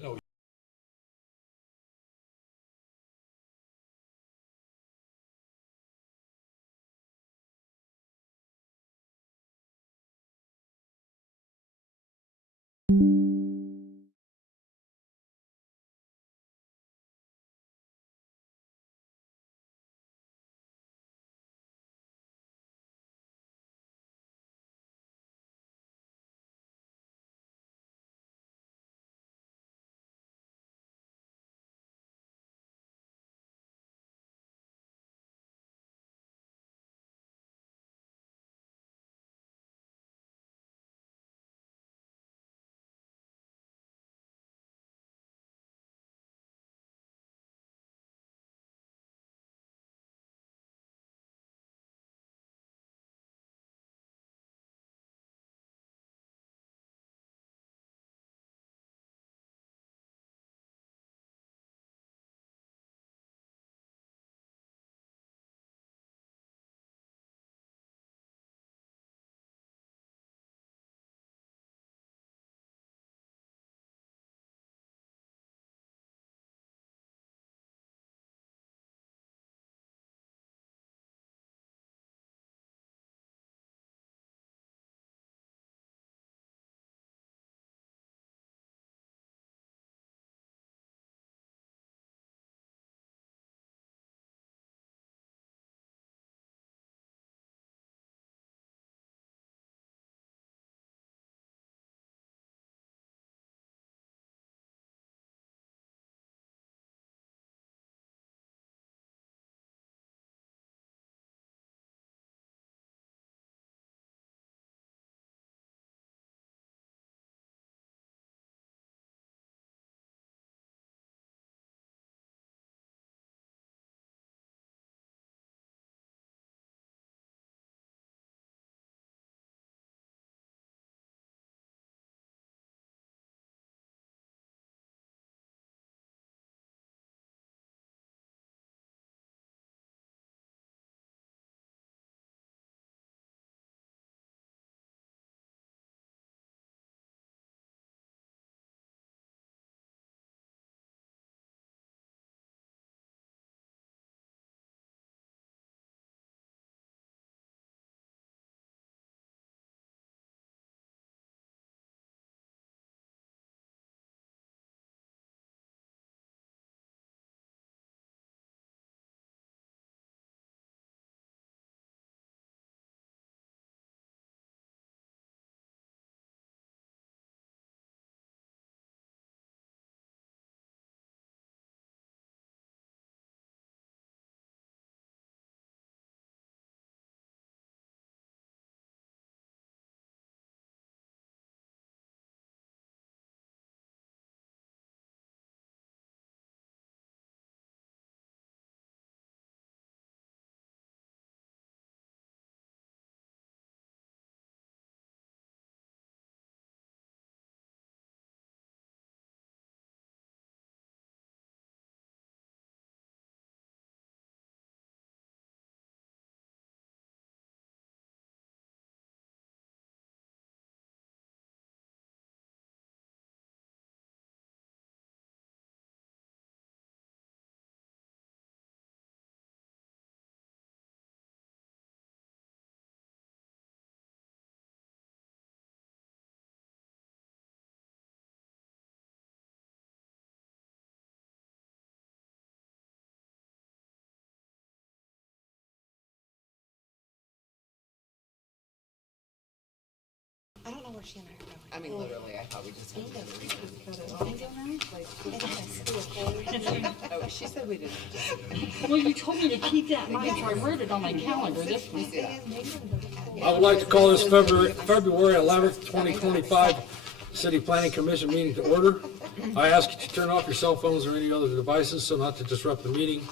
No. I don't know where she and I are going. I mean, literally, I thought we just had to do Oh, she said we didn't. Well, you told me to keep that in mind, so I wrote it on my calendar this week. I would like to call this February 11th, 2025 City Planning Commission meeting to order. I ask you to turn off your cell phones or any other devices so not to disrupt the meeting.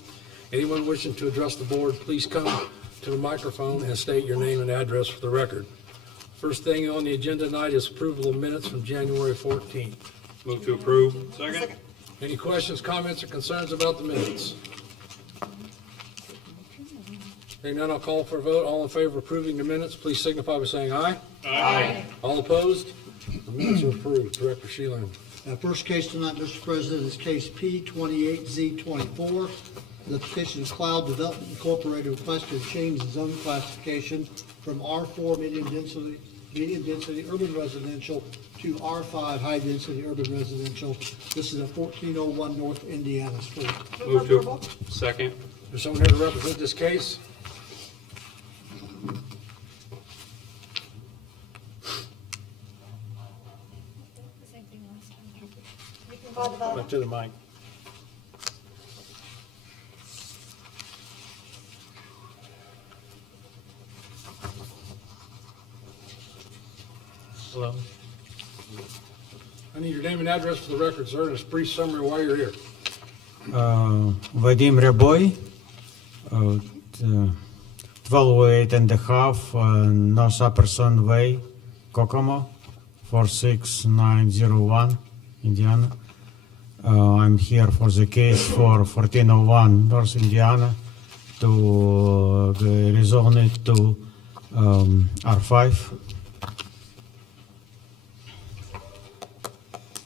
Anyone wishing to address the board, please come to the microphone and state your name and address for the record. First thing on the agenda tonight is approval of minutes from January 14th. Move to approve. Second. Any questions, comments, or concerns about the minutes? Hearing none, I'll call for a vote. All in favor of approving the minutes, please signify by saying aye. Aye. All opposed? The minutes are approved. Director Sheehan. First case tonight, Mr. President, is case P28Z24. The petition is Cloud Development Incorporated requested to change the zone classification from R4 medium density urban residential to R5 high density urban residential. This is at 1401 North Indiana Street. Move to, second. Is someone here to represent this case? Same thing last time. You can call the Up vote. to the mic. Hello. I need your name and address for the record, sir, and a brief summary why you're here. Vadim Ryaboy, 1208 and a half North Apperson Way, Kokomo, 46901, Indiana. I'm here for the case for 1401 North Indiana to rezone it to R5.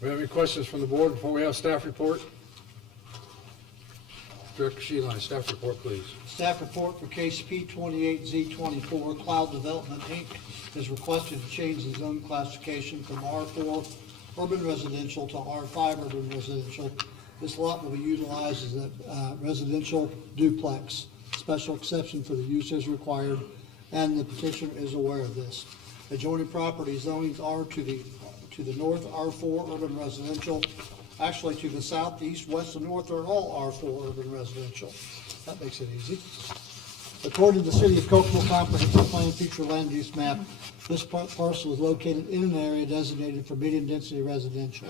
We have any questions from the board before we have staff report? Director Sheeline, staff report, please. Staff report for case P28Z24, Cloud Development, Inc. is requested to change the zone classification from R4 urban residential to R5 urban residential. This lot will be utilized as a residential duplex. Special exception for the use is required, and the petitioner is aware of this. Adjoining property zonings are to the north R4 urban residential. Actually, to the south, east, west, and north are all R4 urban residential. That makes it easy. According to the City of Kokomo Comprehensive Plan Future Land Use Map, this parcel is located in an area designated for medium-density residential.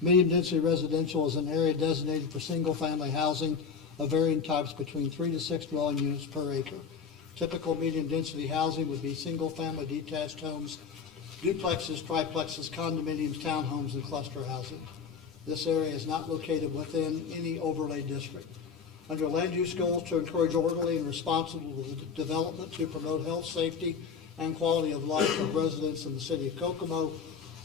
Medium-density residential is an area designated for single-family housing of varying types between 3 to 6 dwelling units per acre. Typical medium-density housing would be single-family detached homes, duplexes, triplexes, condominiums, townhomes, and cluster housing. This area is not located within any overlay district. Under land use goals to encourage orderly and responsible development to promote health, safety, and quality of life of residents in the city of Kokomo,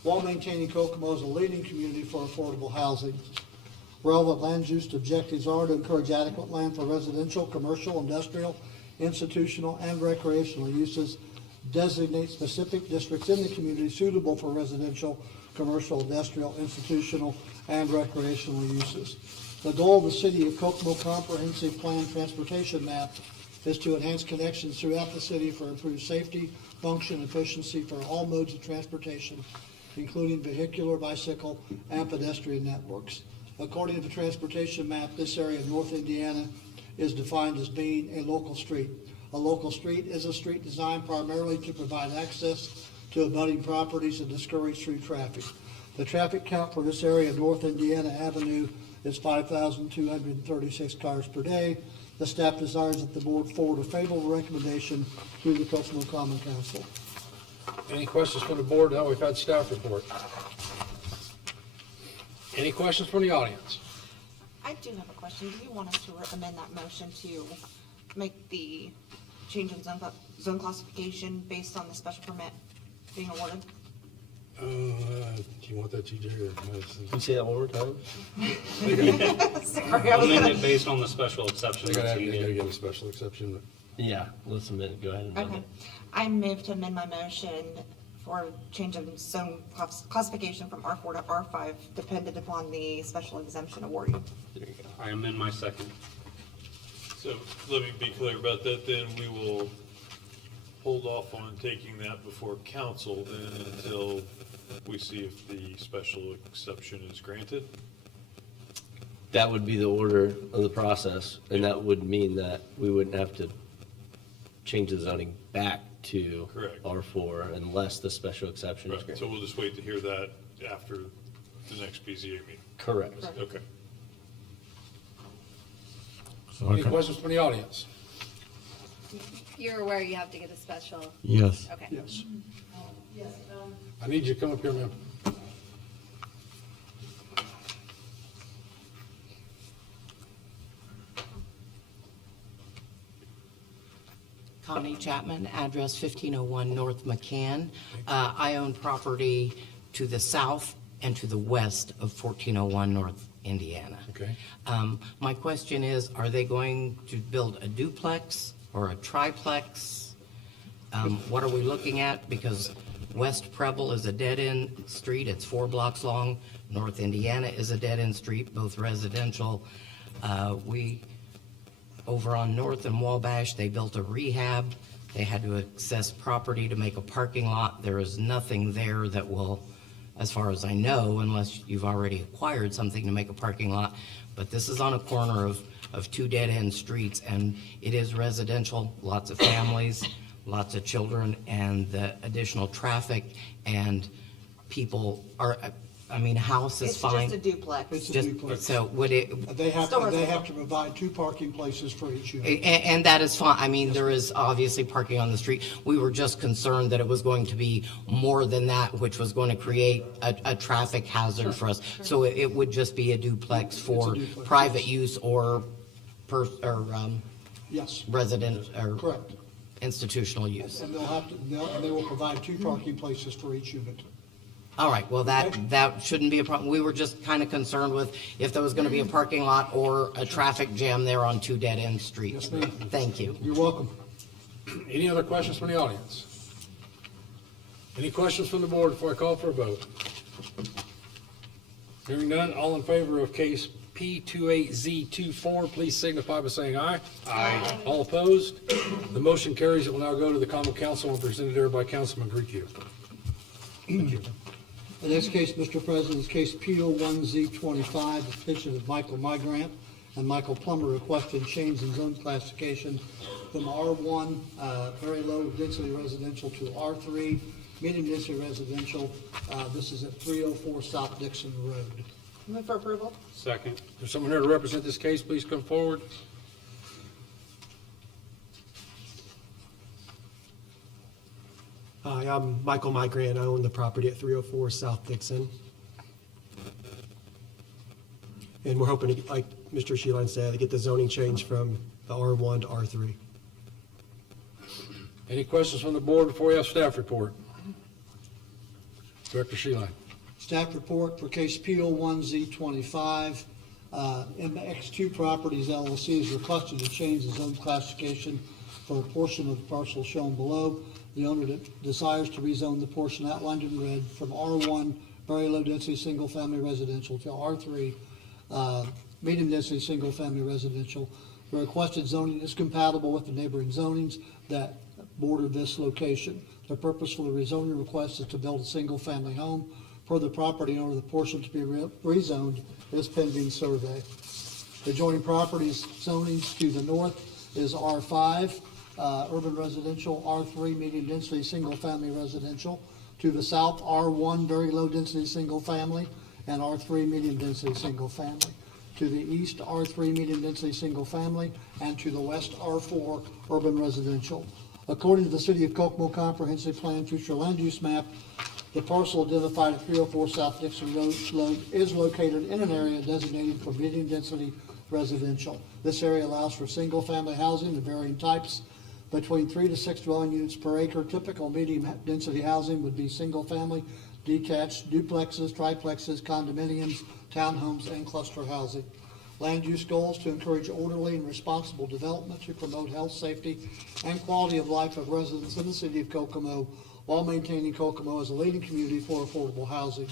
while maintaining Kokomo as a leading community for affordable housing. Relevant land use objectives are to encourage adequate land for residential, commercial, industrial, institutional, and recreational uses, designate specific districts in the community suitable for residential, commercial, industrial, institutional, and recreational uses. The goal of the City of Kokomo Comprehensive Plan Transportation Map is to enhance connections throughout the city for improved safety, function, efficiency for all modes of transportation, including vehicular, bicycle, and pedestrian networks. According to the transportation map, this area of North Indiana is defined as being a local street. A local street is a street designed primarily to provide access to abutting properties and discourage through traffic. The traffic count for this area of North Indiana Avenue is 5,236 cars per day. The staff desires that the board forward a favorable recommendation to the Kokomo Common Council. Any questions from the board? Now we've had staff report. Any questions from the audience? I do have a question. Do you want us to amend that motion to make the change in zone classification based on the special permit being awarded? Do you want that, TJ? or- Can you say that one more time? Sorry, I was Amend gonna. it based on the special exception They that's gotta needed. get a special exception. Yeah, let's amend it. Go ahead and amend Okay. it. I move to amend my motion for change of zone classification from R4 to R5 dependent upon the special exemption awarded. There you go. I amend my second. So let me be clear about that, then we will hold off on taking that before council then until we see if the special exception is granted. That would be the order of the process, and that would mean that we wouldn't have to change the zoning back to Correct. R4 unless the special exception is Right, granted. so we'll just wait to hear that after the next BZA meeting. Correct. Okay. Any questions from the audience? You're aware you have to get a special, Yes. okay. Yes. I need you to come up here, ma'am. Connie Chapman, address 1501 North McCann. I own property to the south and to the west of 1401 North Indiana. Okay. My question is, are they going to build a duplex or a triplex? What are we looking at? Because West Preble is a dead-end street, it's 4 blocks long. North Indiana is a dead-end street, both residential. Over on North and Wabash, they built a rehab. They had to access property to make a parking lot. There is nothing there that will, as far as I know, unless you've already acquired something to make a parking lot. But this is on a corner of 2 dead-end streets, and it is residential, lots of families, lots of children, and the additional traffic and people are, house is It's fine. just a duplex. It's a Just- duplex. So would it, They have Still to provide 2 parking places for each unit. and that is fine. There is obviously parking on the street. We were just concerned that it was going to be more than that, which was going to create a traffic hazard for us. So it would just be a duplex for duplex, private yes. use or Yes, resident or correct. institutional use. And they will provide 2 parking places for each unit. All right, well, that shouldn't be a problem. We were just kind of concerned with if there was going to be a parking lot or a traffic jam there on 2 dead-end streets. Yes, ma'am. Thank you. You're welcome. Any other questions from the audience? Any questions from the board before I call for a vote? Hearing none, all in favor of case P28Z24, please signify by saying aye. Aye. All opposed? The motion carries. It will now go to the common council and presented there by Councilman Grieco. Thank you. The next case, Mr. President, is case P01Z25, the petition of Michael Migrant and Michael Plummer requesting change in zone classification from R1, very low density residential, to R3, medium density residential. This is at 304 South Dixon Road. Move for approval? Second. There's someone here to represent this case, please come forward. Hi, I'm Michael Migrant. I own the property at 304 South Dixon. And we're hoping to, like Mr. Sheeline said, to get the zoning change from the R1 to R3. Any questions from the board before we have staff report? Director Sheeline. Staff report for case P01Z25. MX2 Properties LLC is requested to change the zone classification for a portion of the parcel shown below. The owner desires to rezone the portion outlined in red from R1, very low density single family residential, to R3, medium density single family residential. The requested zoning is compatible with the neighboring zonings that border this location. The purpose for the rezoning request is to build a single family home. Per the property owner, the portion to be rezoned is pending survey. The adjoining properties zonings to the north is R5, urban residential, R3, medium density, single family residential. To the south, R1, very low density, single family, and R3, medium density, single family. To the east, R3, medium density, single family, and to the west, R4, urban residential. According to the City of Kokomo Comprehensive Plan Future Land Use Map, the parcel identified at 304 South Dixon Road is located in an area designated for medium density residential. This area allows for single family housing of varying types between 3 to 6 dwelling units per acre. Typical medium density housing would be single family, detached, duplexes, triplexes, condominiums, townhomes, and cluster housing. Land use goals to encourage orderly and responsible development to promote health, safety, and quality of life of residents in the City of Kokomo while maintaining Kokomo as a leading community for affordable housing.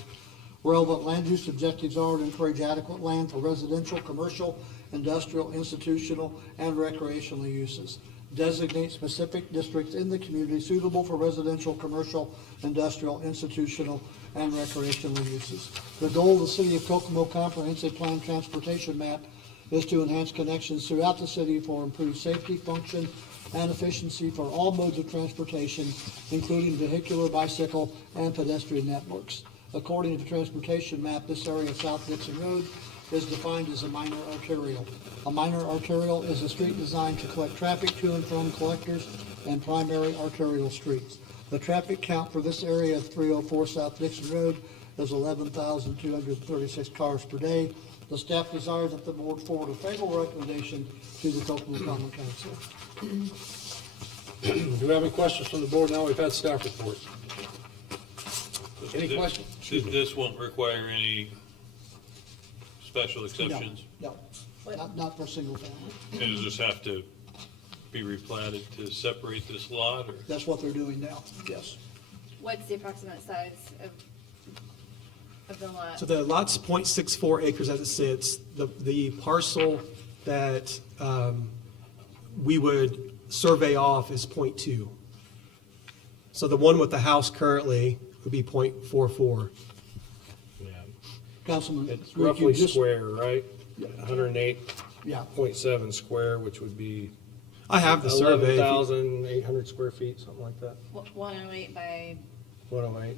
Relevant land use objectives are to encourage adequate land for residential, commercial, industrial, institutional, and recreational uses. Designate specific districts in the community suitable for residential, commercial, industrial, institutional, and recreational uses. The goal of the City of Kokomo Comprehensive Plan Transportation Map is to enhance connections throughout the city for improved safety, function, and efficiency for all modes of transportation, including vehicular, bicycle, and pedestrian networks. According to the transportation map, this area of South Dixon Road is defined as a minor arterial. A minor arterial is a street designed to collect traffic to and from collectors and primary arterial streets. The traffic count for this area of 304 South Dixon Road is 11,236 cars per day. The staff desires that the board forward a favorable recommendation to the Kokomo Common Council. Do we have any questions from the board now we've had staff report? Any questions? This won't require any special exceptions? No, not for single family. And does this have to be replatted to separate this lot, or? That's what they're doing now, yes. What's the approximate size of the lot? So the lot's 0.64 acres as it sits. The parcel that we would survey off is 0.2. So the one with the house currently would be 0.44. Councilman. It's Rick, you roughly just- square, right? 108.7 Yeah, square, which would be I have the survey. 11,800 square feet, something like that. 108 by, 108.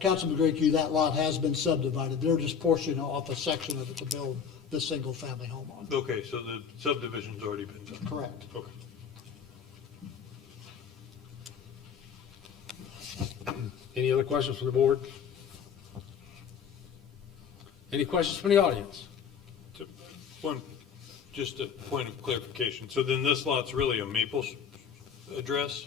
Councilman Graycue, that lot has been subdivided. They're just portioning off a section of it to build the single-family home on. Okay, so the subdivision's already been done? Correct. Okay. Any other questions from the board? Any questions from the audience? So, just a point of clarification. So then this lot's really a Maple address?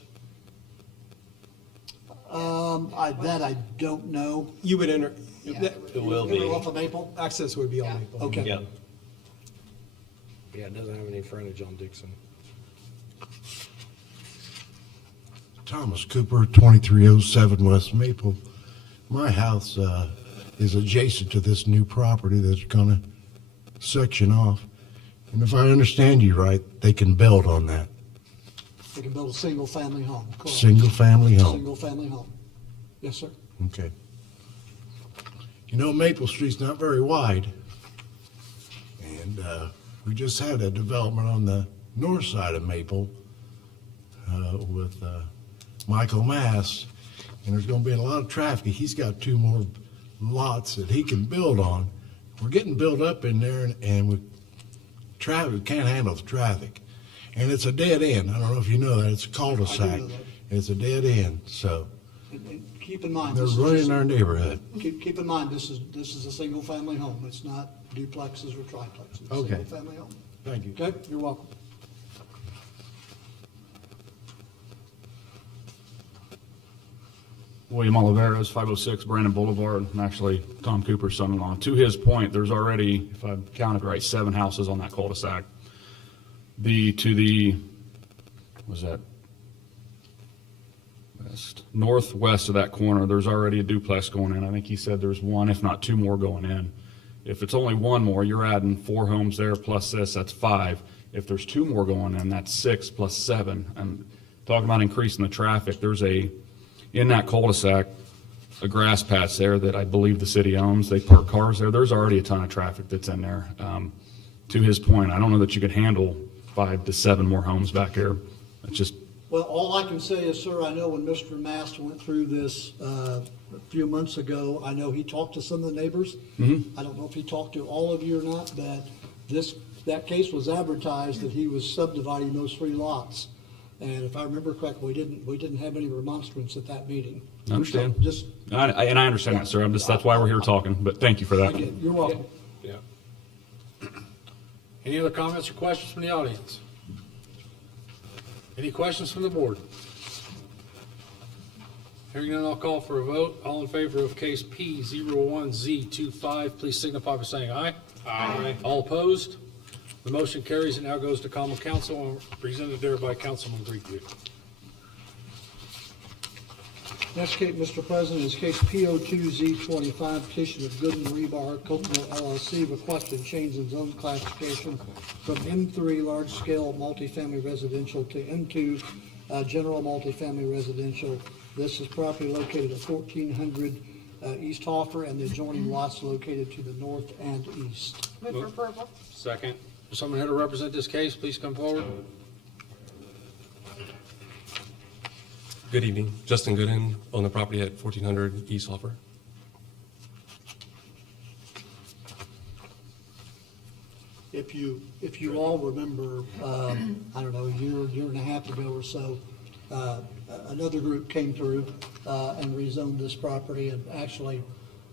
That I don't know. You would enter, It will Enter be. off of Maple? access would be on Maple. Okay. Yeah. Yeah, it doesn't have any frontage on Dixon. Thomas Cooper, 2307 West Maple. My house is adjacent to this new property that's gonna section off. And if I understand you right, they can build on that, They can build a single-family home, correct? single-family home. Single-family home. Yes, sir. Okay. You know, Maple Street's not very wide. And we just had a development on the north side of Maple with Michael Mass, and there's gonna be a lot of traffic. He's got 2 more lots that he can build on. We're getting built up in there, and we can't handle the traffic. And it's a dead end. I don't know if you know that. It's a cul-de-sac. know that. It's a dead end, so And keep in mind. they're this is running just- our neighborhood. Keep in mind, this is a single-family home. It's not duplexes or triplexes. It's a Okay. Single-family home. Thank you. Okay, you're welcome. William Oliveros, 506 Brandon Boulevard, and actually Tom Cooper's son-in-law. To his point, there's already, if I counted right, 7 houses on that cul-de-sac. Was that west, northwest of that corner, there's already a duplex going in. I think he said there's 1, if not 2 more going in. If it's only 1 more, you're adding 4 homes there plus this, that's 5. If there's 2 more going in, that's 6 plus 7. And talking about increasing the traffic, there's in that cul-de-sac, a grass patch there that I believe the city owns. They park cars there. There's already a ton of traffic that's in there. To his point, I don't know that you could handle 5 to 7 more homes back there. It's just, Well, all I can say is, sir, I know when Mr. Mast went through this a few months ago, I know he talked to some of the neighbors. I don't know if he talked to all of you or not, but that case was advertised that he was subdividing those 3 lots. And if I remember correctly, we didn't have any remonstrance at that meeting. I understand. So just, and I understand that, sir. that's why we're here talking, but thank you for that. again, you're welcome. Yeah. Any other comments or questions from the audience? Any questions from the board? Hearing none, I'll call for a vote. All in favor of case P01Z25, please signify by saying aye. Aye. All opposed? The motion carries and now goes to common council and presented there by Councilman Grietview. Next case, Mr. President, is case P02Z25, petition of Gooden Rebar Kokomo LLC requesting change in zone classification from M3 large-scale multifamily residential to M2 general multifamily residential. This is property located at 1400 East Hoffer, and the adjoining lots located to the north and east. Move for approval. Second. Is someone here to represent this case? Please come forward. Good evening. Justin Gooden on the property at 1400 East Hoffer. If you all remember, I don't know, a year and a half ago or so, another group came through and rezoned this property and actually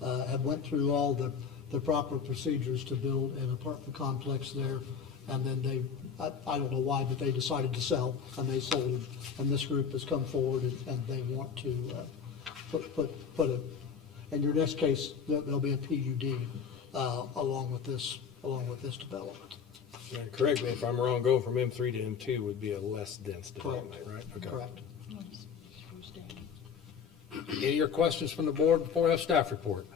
have went through all the proper procedures to build an apartment complex there. And then I don't know why, but they decided to sell, and they sold it. And this group has come forward and they want to put a, in your next case, there'll be a PUD, along with this development. And correct me if I'm wrong, going from M3 to M2 would be a less dense development, right? Okay. Correct. Any of your questions from the board before I have staff report?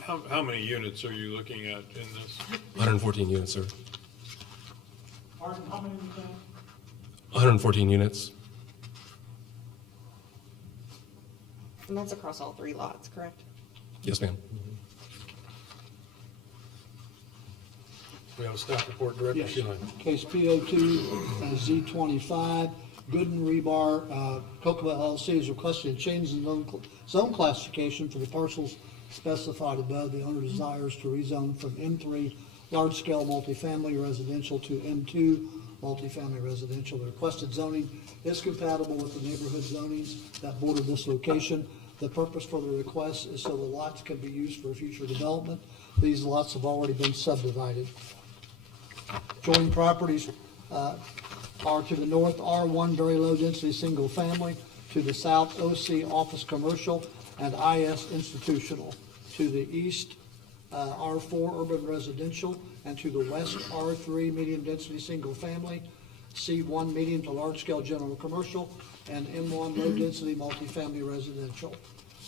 How many units are you looking at in this? 114 units, sir. Pardon, how many was that? 114 units. And that's across all 3 lots, correct? Yes, ma'am. We have a staff report, Director Yes. Sheehan. Case P02 Z25, Gooden Rebar, Kokomo LLC is requesting a change in zone classification for the parcels specified above. The owner desires to rezone from M3 large-scale multifamily residential to M2 multifamily residential. The requested zoning is compatible with the neighborhood zonings that border this location. The purpose for the request is so the lots can be used for future development. These lots have already been subdivided. Joining properties are to the north R1 very low density single family, to the south OC office commercial and IS institutional, to the east R4 urban residential, and to the west R3 medium density single family, C1 medium to large scale general commercial, and M1 low density multifamily residential.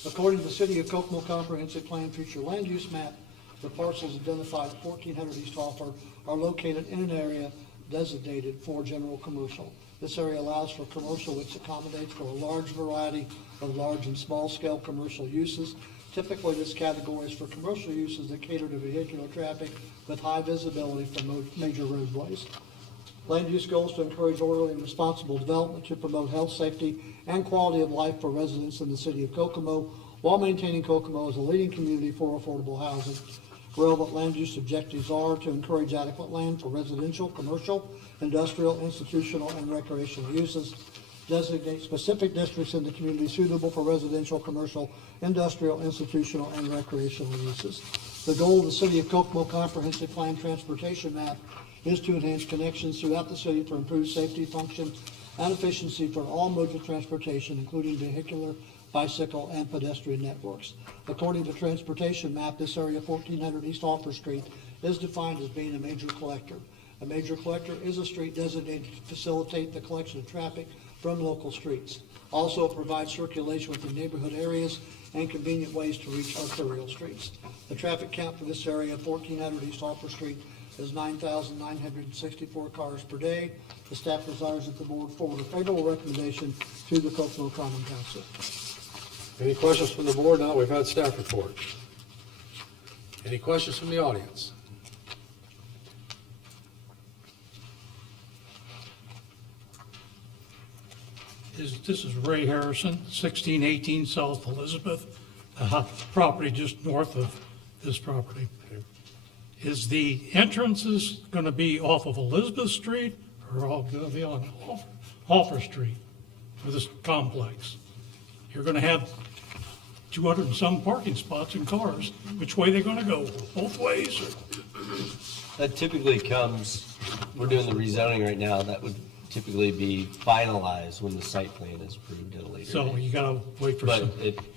According to the City of Kokomo Comprehensive Plan Future Land Use Map, the parcels identified at 1400 East Hoffer are located in an area designated for general commercial. This area allows for commercial which accommodates for a large variety of large and small scale commercial uses. Typically, this category is for commercial uses that cater to vehicular traffic with high visibility from major roadways. Land use goals to encourage orderly and responsible development to promote health, safety, and quality of life for residents in the City of Kokomo while maintaining Kokomo as a leading community for affordable housing. Relevant land use objectives are to encourage adequate land for residential, commercial, industrial, institutional, and recreational uses. Designate specific districts in the community suitable for residential, commercial, industrial, institutional, and recreational uses. The goal of the City of Kokomo Comprehensive Plan Transportation Map is to enhance connections throughout the city for improved safety, function, and efficiency for all modes of transportation, including vehicular, bicycle, and pedestrian networks. According to Transportation Map, this area, 1400 East Hoffer Street, is defined as being a major collector. A major collector is a street designated to facilitate the collection of traffic from local streets. Also, it provides circulation within neighborhood areas and convenient ways to reach arterial streets. The traffic count for this area, 1400 East Hoffer Street, is 9,964 cars per day. The staff desires that the board forward a favorable recommendation to the Kokomo Common Council. Any questions from the board now that we've had staff report? Any questions from the audience? This is Ray Harrison, 1618 South Elizabeth, property just north of this property. Is the entrances going to be off of Elizabeth Street or all going to be on Hoffer Street for this complex? You're going to have 200 and some parking spots and cars. Which way they going to go? Both ways? Or? That typically comes, we're doing the rezoning right now, that would typically be finalized when the site plan is approved at a later So date. you got to wait for But some.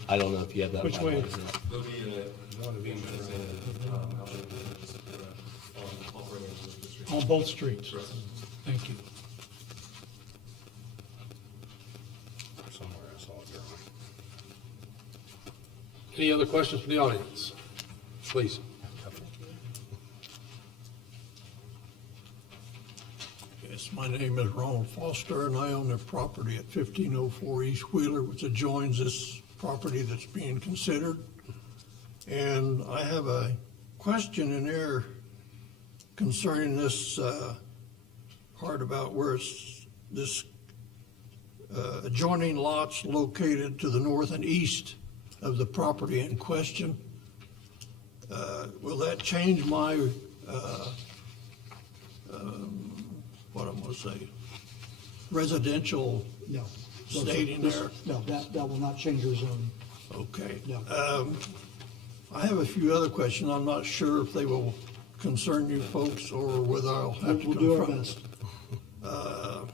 I don't know if you have that. Which way? finalized yet. There'll be On both streets? Thank you. Somewhere I saw it there. Any other questions from the audience? Please. Yes, my name is Ronald Foster, and I own the property at 1504 East Wheeler, which adjoins this property that's being considered. And I have a question in there concerning this part about where it's this adjoining lots located to the north and east of the property in question. Will that change my, what I'm gonna say, residential No. staying there? No, that will not change your zoning. Okay. No. I have a few other questions. I'm not sure if they will concern you folks or whether I'll have to We'll do our confront. best.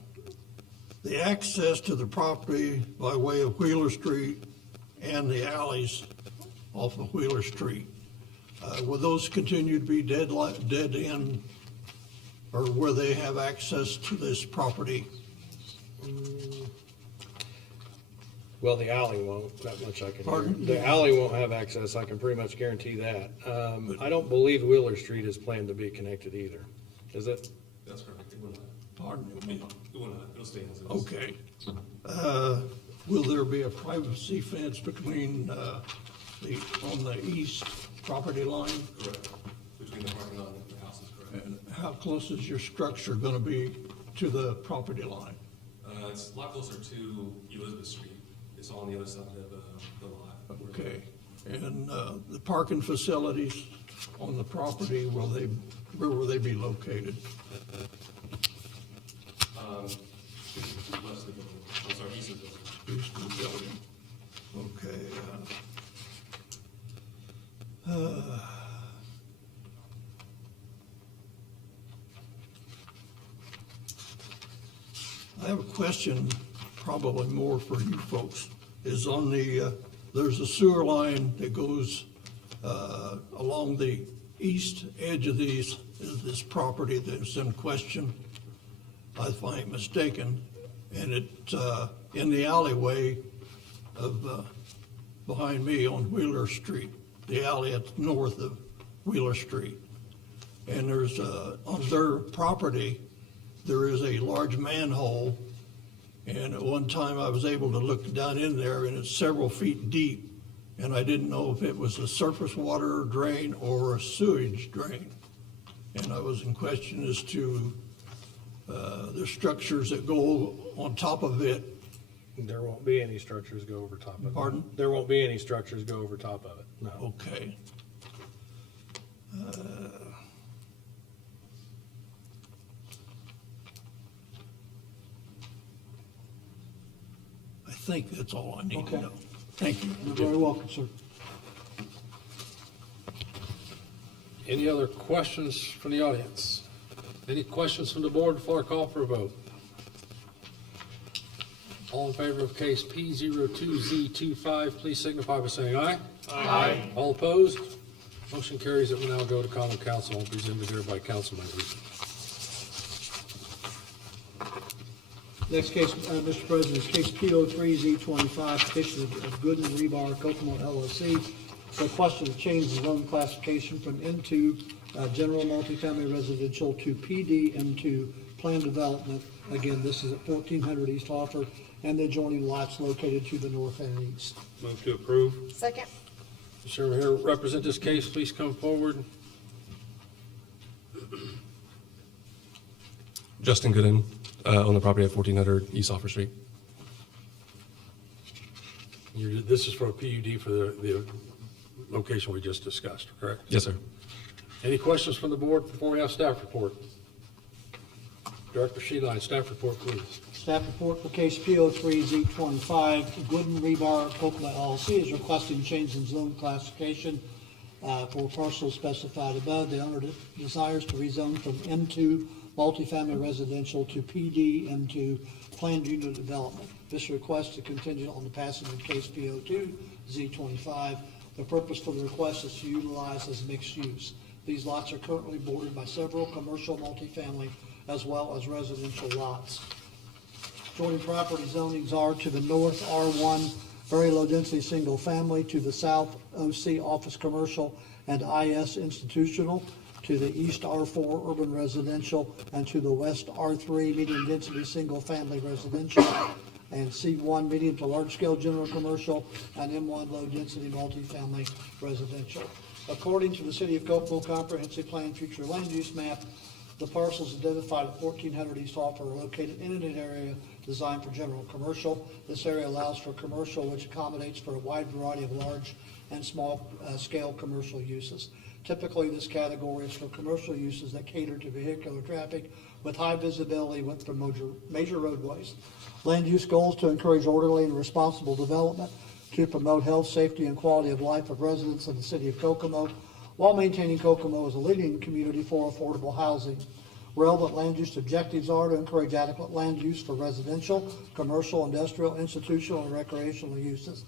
The access to the property by way of Wheeler Street and the alleys off of Wheeler Street. Will those continue to be dead end, or will they have access to this property? Well, the alley won't, that much I can Pardon? The alley won't have access, I can pretty much guarantee that. I don't believe Wheeler Street is planned to be connected either, is it? That's correct. It will not. Pardon me? It will not. It'll stay as is. Okay. Will there be a privacy fence between, on the east property line? Correct. Between the parking lot and the house is correct. And how close is your structure gonna be to the property line? It's a lot closer to Elizabeth Street. It's on the other side of the lot. Okay. And, the parking facilities on the property, where will they be located? West of the building. I'm sorry, east of the building. East of the building. Okay. I have a question, probably more for you folks, is on the, there's a sewer line that goes along the east edge of this property that's in question, if I ain't mistaken, and it, in the alleyway of, behind me on Wheeler Street, the alley at the north of Wheeler Street. And there's, on their property, there is a large manhole, and at one time I was able to look down in there, and it's several feet deep, and I didn't know if it was a surface water drain or a sewage drain. And I was in question as to the structures that go on top of it. There won't be any structures go over top of it. Pardon? There won't be any structures go over top of it, no. Okay. I think that's all I need to Okay. know. Thank you. You're very welcome, sir. Any other questions from the audience? Any questions from the board before I call for a vote? All in favor of case P02Z25, please signify by saying aye. Aye. All opposed? Motion carries that we now go to common council and presented here by council members. Next case, Mr. President, is case P03Z25, petition of Gooden Rebar Kokomo LLC, requesting to change the zone classification from M2 general multifamily residential to PD M2 planned development. Again, this is at 1400 East Hoffer and the adjoining lots located to the north and east. Move to approve. Second. Mr. Chairman, here, represent this case, please come forward. Justin Gooden, on the property at 1400 East Offer Street. This is for a PUD for the location we just discussed, correct? Yes, sir. Any questions from the board before we have staff report? Director Sheeline, staff report, please. Staff report for case P03Z25, Gooden Rebar Kokomo LLC is requesting change in zone classification for parcels specified above. The owner desires to rezone from M2 multifamily residential to PD M2 planned unit development. This request is contingent on the passing of case P02Z25. The purpose for the request is to utilize as mixed use. These lots are currently bordered by several commercial multifamily as well as residential lots. Adjoining property zonings are to the north R1, very low density single family, to the south OC office commercial and IS institutional, to the east R4 urban residential, and to the west R3 medium density single family residential, and C1 medium to large scale general commercial, and M1 low density multifamily residential. According to the City of Kokomo Comprehensive Plan Future Land Use Map, the parcels identified at 1400 East Hoffer are located in an area designed for general commercial. This area allows for commercial, which accommodates for a wide variety of large and small scale commercial uses. Typically, this category is for commercial uses that cater to vehicular traffic with high visibility width from major roadways. Land use goals to encourage orderly and responsible development, to promote health, safety, and quality of life of residents of the City of Kokomo, while maintaining Kokomo as a leading community for affordable housing. Relevant land use objectives are to encourage adequate land use for residential, commercial, industrial, institutional, and recreational uses.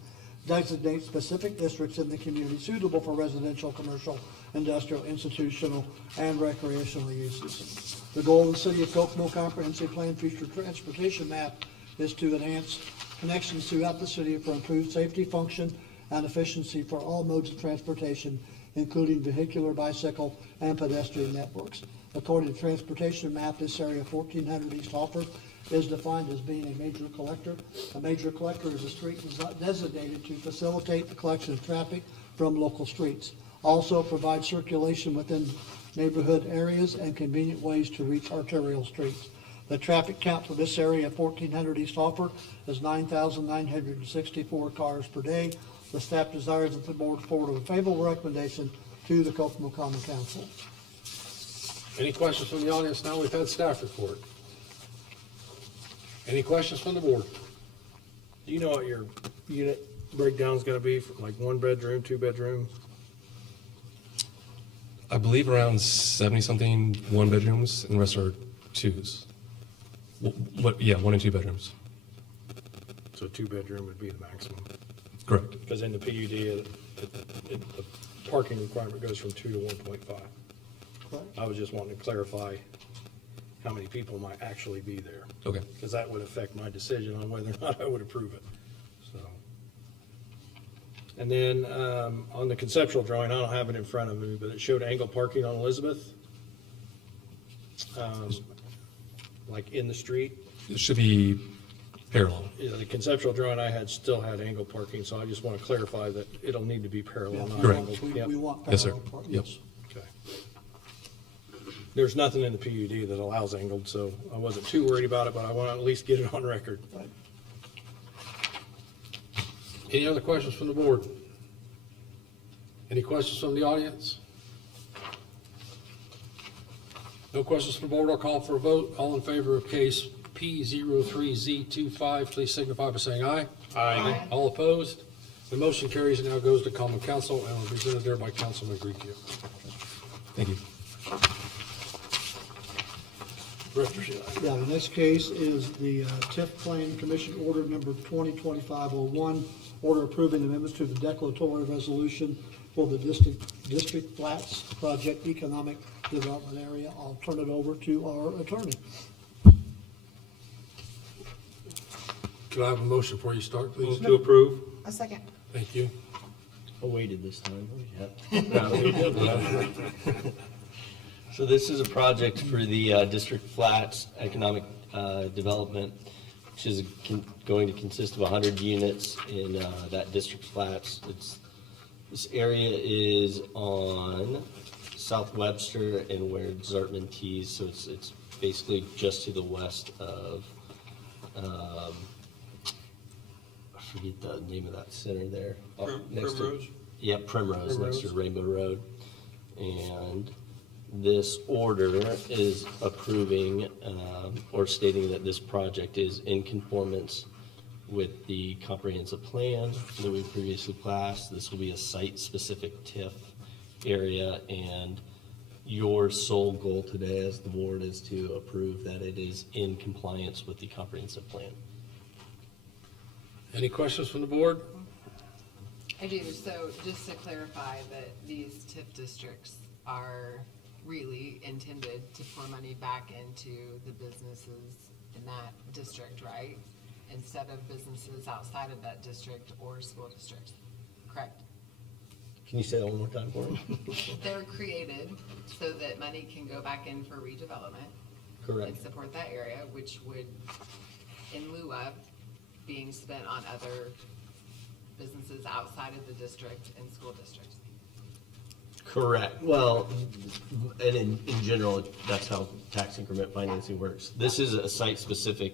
designate specific districts in the community suitable for residential, commercial, industrial, institutional, and recreational uses. The goal of the City of Kokomo Comprehensive Plan Future Transportation Map is to enhance connections throughout the city for improved safety, function, and efficiency for all modes of transportation, including vehicular, bicycle, and pedestrian networks. According to Transportation Map, this area, 1400 East Hoffer, is defined as being a major collector. A major collector is a street designated to facilitate the collection of traffic from local streets. Also provide circulation within neighborhood areas and convenient ways to reach arterial streets. The traffic count for this area of 1400 East Hoffer is 9,964 cars per day. The staff desires that the board forward a favorable recommendation to the Kokomo Common Council. Any questions from the audience? Now we've had staff report. Any questions from the board? Do you know what your unit breakdown's gonna be, for like 1 bedroom, 2 bedroom? I believe around 70-something 1 bedrooms, and the rest are 2s. Yeah, 1 and 2 bedrooms. So 2 bedroom would be the maximum. Correct. Because in the PUD, the parking requirement goes from 2 to 1.5. I was just wanting to clarify how many people might actually be there. Okay. Because that would affect my decision on whether or not I would approve it, so. And then, on the conceptual drawing, I don't have it in front of me, but it showed angle parking on Elizabeth. Like in the street. It should be parallel. Yeah, the conceptual drawing I had still had angle parking, so I just want to clarify that it'll need to be parallel, not Correct. angled. We want Yes, sir. parallel parking. Yep. Okay. There's nothing in the PUD that allows angled, so I wasn't too worried about it, but I want to at least get it on record. Any other questions from the board? Any questions from the audience? No questions from the board. I'll call for a vote. All in favor of case P03Z25, please signify by saying aye. Aye. All opposed? The motion carries and now goes to common council and will be presented there by Councilman Grieco. Thank you. Yeah, the next case is the TIF Plan Commission Order Number 2025-01, order approving amendments to the declaratory resolution for the District Flats Project Economic Development Area. I'll turn it over to our attorney. Could I have a motion before you start, please? Move to approve. A second. Thank you. I waited this time. So this is a project for the District Flats Economic Development, which is going to consist of 100 units in that District Flats. This area is on South Webster and where Zartman Tees, so it's basically just to the west of, I forget the name of that center there. Primrose? Yeah, Primrose, next to Rainbow Road. And this order is approving or stating that this project is in conformance with the comprehensive plan that we previously passed. This will be a site-specific TIF area, and your sole goal today as the board is to approve that it is in compliance with the comprehensive plan. Any questions from the board? I do, so just to clarify that these TIF districts are really intended to pour money back into the businesses in that district, right? Instead of businesses outside of that district or school districts, correct? Can you say that one more time for me? They're created so that money can go back in for redevelopment. Correct. And support that area, which would, in lieu of being spent on other businesses outside of the district and school districts. Correct. Well, and in general, that's how tax increment financing works. This is a site-specific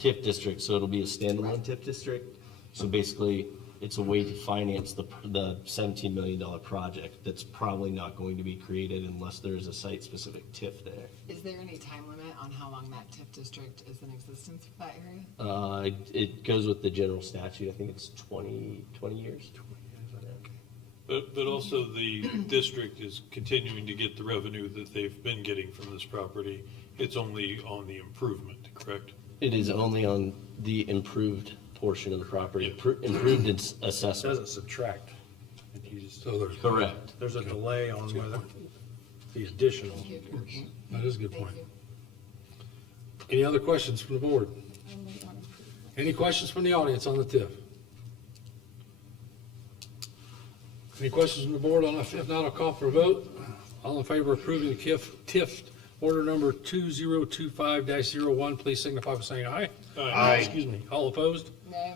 TIF district, so it'll be a standalone TIF district. So basically, it's a way to finance the $17 million project that's probably not going to be created unless there's a site-specific TIF there. Is there any time limit on how long that TIF district is in existence for that area? It goes with the general statute. I think it's 20 years. But also the district is continuing to get the revenue that they've been getting from this property. It's only on the improvement, correct? It is only on the improved portion of the property, improved its It assessment. doesn't subtract. You just- So there's. Correct. There's a delay on whether the additional. That is a good point. Any other questions from the board? Any questions from the audience on the TIF? Any questions from the board on that? If not, I'll call for a vote. All in favor of approving the TIF order number 2025-01, please signify by saying aye. Aye. Excuse me. All opposed? No.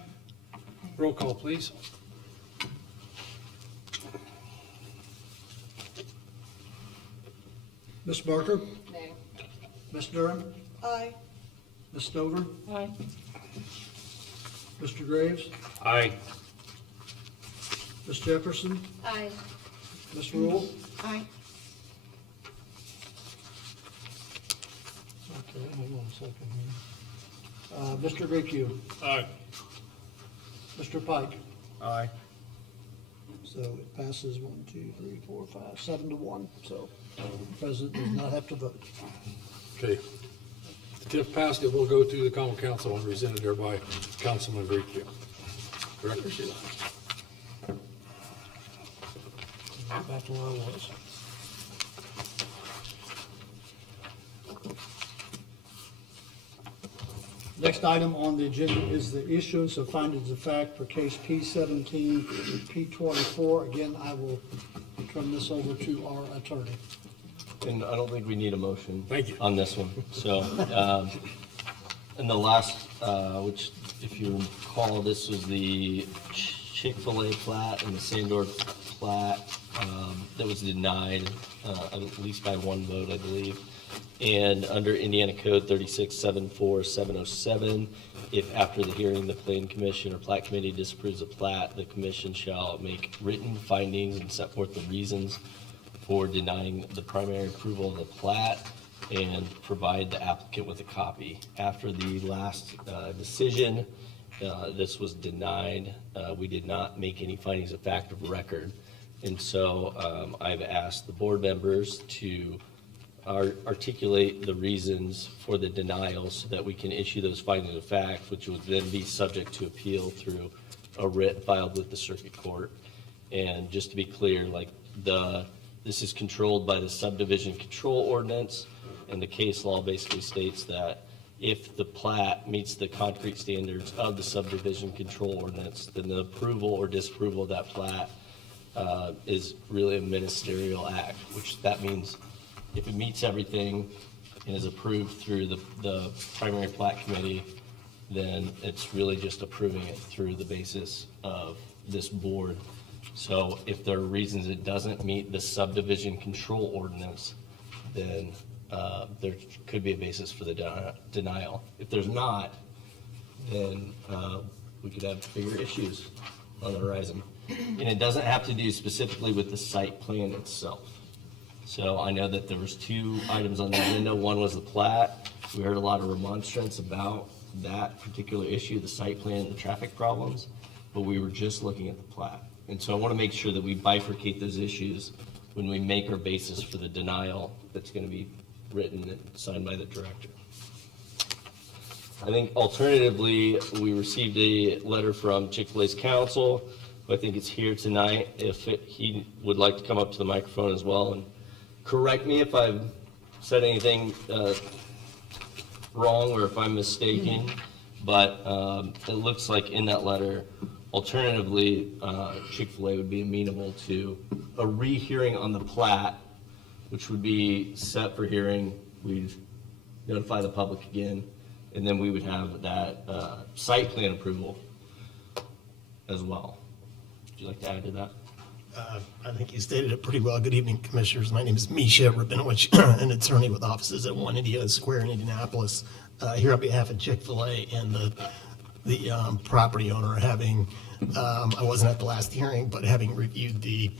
Roll call, please. Ms. Barker? No. Ms. Durham? Aye. Ms. Stover? Aye. Mr. Graves? Aye. Ms. Jefferson? Aye. Ms. Rule? Aye. Okay, hang on a second here. Mr. Graycue? Aye. Mr. Pike? Aye. So it passes 1, 2, 3, 4, 5, 7 to 1, so the president does not have to vote. Okay. The TIF passed, it will go to the common council and presented there by Councilman Graycue. Correct? Back to where I was. Next item on the agenda is the issuance of findings of fact for case P17, P24. Again, I will turn this over to our attorney. And I don't think we need a motion. Thank you. On this one. So, in the last, which if you recall, this was the Chick-fil-A plat and the Sandor plat, that was denied, at least by one vote, I believe. And under Indiana Code 3674-707, if after the hearing, the Plan Commission or Plat Committee disapproves a plat, the commission shall make written findings and set forth the reasons for denying the primary approval of the plat and provide the applicant with a copy. After the last decision, this was denied. We did not make any findings of fact of record. And so I've asked the board members to articulate the reasons for the denial so that we can issue those findings of fact, which would then be subject to appeal through a writ filed with the circuit court. And just to be clear, like this is controlled by the subdivision control ordinance, and the case law basically states that if the plat meets the concrete standards of the subdivision control ordinance, then the approval or disapproval of that plat is really a ministerial act, which that means if it meets everything and is approved through the primary plat committee, then it's really just approving it through the basis of this board. So if there are reasons it doesn't meet the subdivision control ordinance, then there could be a basis for the denial. If there's not, then we could have bigger issues on the horizon. And it doesn't have to do specifically with the site plan itself. So I know that there was two items on the agenda. One was the plat. We heard a lot of remonstrance about that particular issue, the site plan and the traffic problems, but we were just looking at the plat. And so I want to make sure that we bifurcate those issues when we make our basis for the denial that's going to be written and signed by the director. I think alternatively, we received a letter from Chick-fil-A's counsel, who I think is here tonight. If he would like to come up to the microphone as well and correct me if I've said anything wrong or if I'm mistaken, but it looks like in that letter, alternatively, Chick-fil-A would be amenable to a rehearing on the plat, which would be set for hearing. We'd notify the public again, and then we would have that site plan approval as well. Would you like to add to that? I think you stated it pretty well. Good evening, Commissioners. My name is Misha Rabinowitz, an attorney with offices at 1 Indiana Square in Indianapolis. Here on behalf of Chick-fil-A and the property owner, having I wasn't at the last hearing, but having reviewed the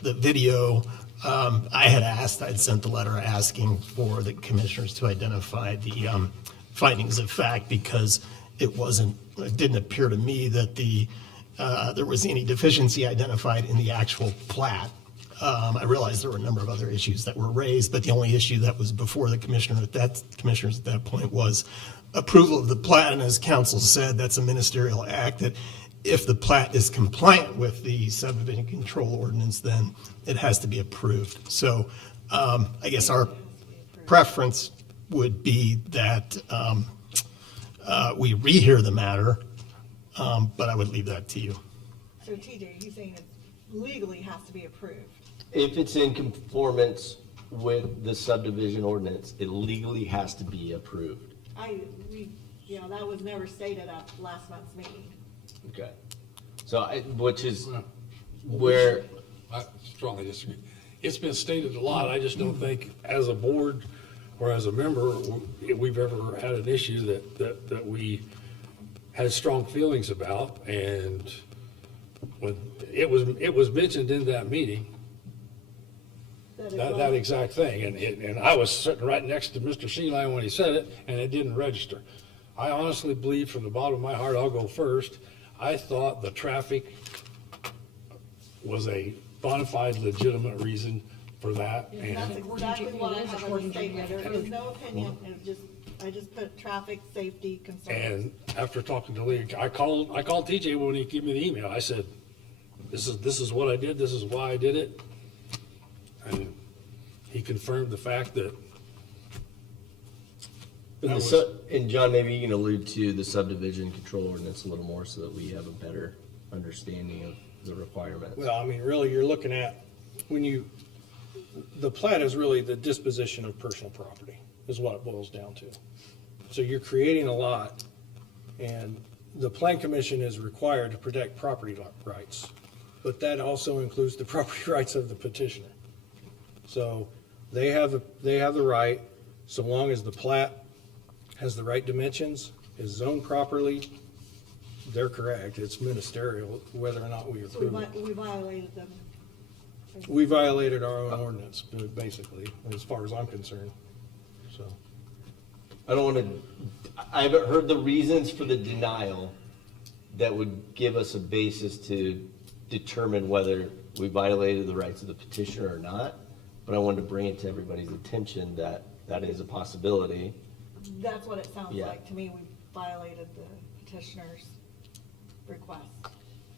video, I had sent the letter asking for the commissioners to identify the findings of fact, because it didn't appear to me that there was any deficiency identified in the actual plat. I realized there were a number of other issues that were raised, but the only issue that was before the commissioners at that point was approval of the plat, and as council said, that's a ministerial act, that if the plat is compliant with the subdivision control ordinance, then it has to be approved. So I guess our preference would be that we rehear the matter, but I would leave that to you. So TJ, he's saying it legally has to be approved. If it's in conformance with the subdivision ordinance, it legally has to be approved. That was never stated at last month's meeting. Okay. So, which is where, I strongly disagree. It's been stated a lot. I just don't think as a board or as a member, we've ever had an issue that we had strong feelings about. And when it was mentioned in that meeting, that exact thing. And I was sitting right next to Mr. Sheeline when he said it, and it didn't register. I honestly believe from the bottom of my heart, I'll go first. I thought the traffic was a bona fide, legitimate reason for that. And that's exactly what I have as a statement. There is no opinion. I just put traffic safety concerns. And after talking to Lee, I called TJ when he gave me the email. I said, this is what I did. This is why I did it. And he confirmed the fact that. And John, maybe you can allude to the subdivision control ordinance a little more so that we have a better understanding of the requirements. Well, I mean, really, you're looking at, the plat is really the disposition of personal property, is what it boils down to. So you're creating a lot, and the plan commission is required to protect property rights, but that also includes the property rights of the petitioner. So they have the right, so long as the plat has the right dimensions, is zoned properly, they're correct. It's ministerial whether or not we So approve it. we violated them. We violated our own ordinance, basically, as far as I'm concerned, so. I don't want to, I haven't heard the reasons for the denial that would give us a basis to determine whether we violated the rights of the petitioner or not. But I wanted to bring it to everybody's attention that that is a possibility. That's what it sounds Yeah. like to me. We violated the petitioner's request.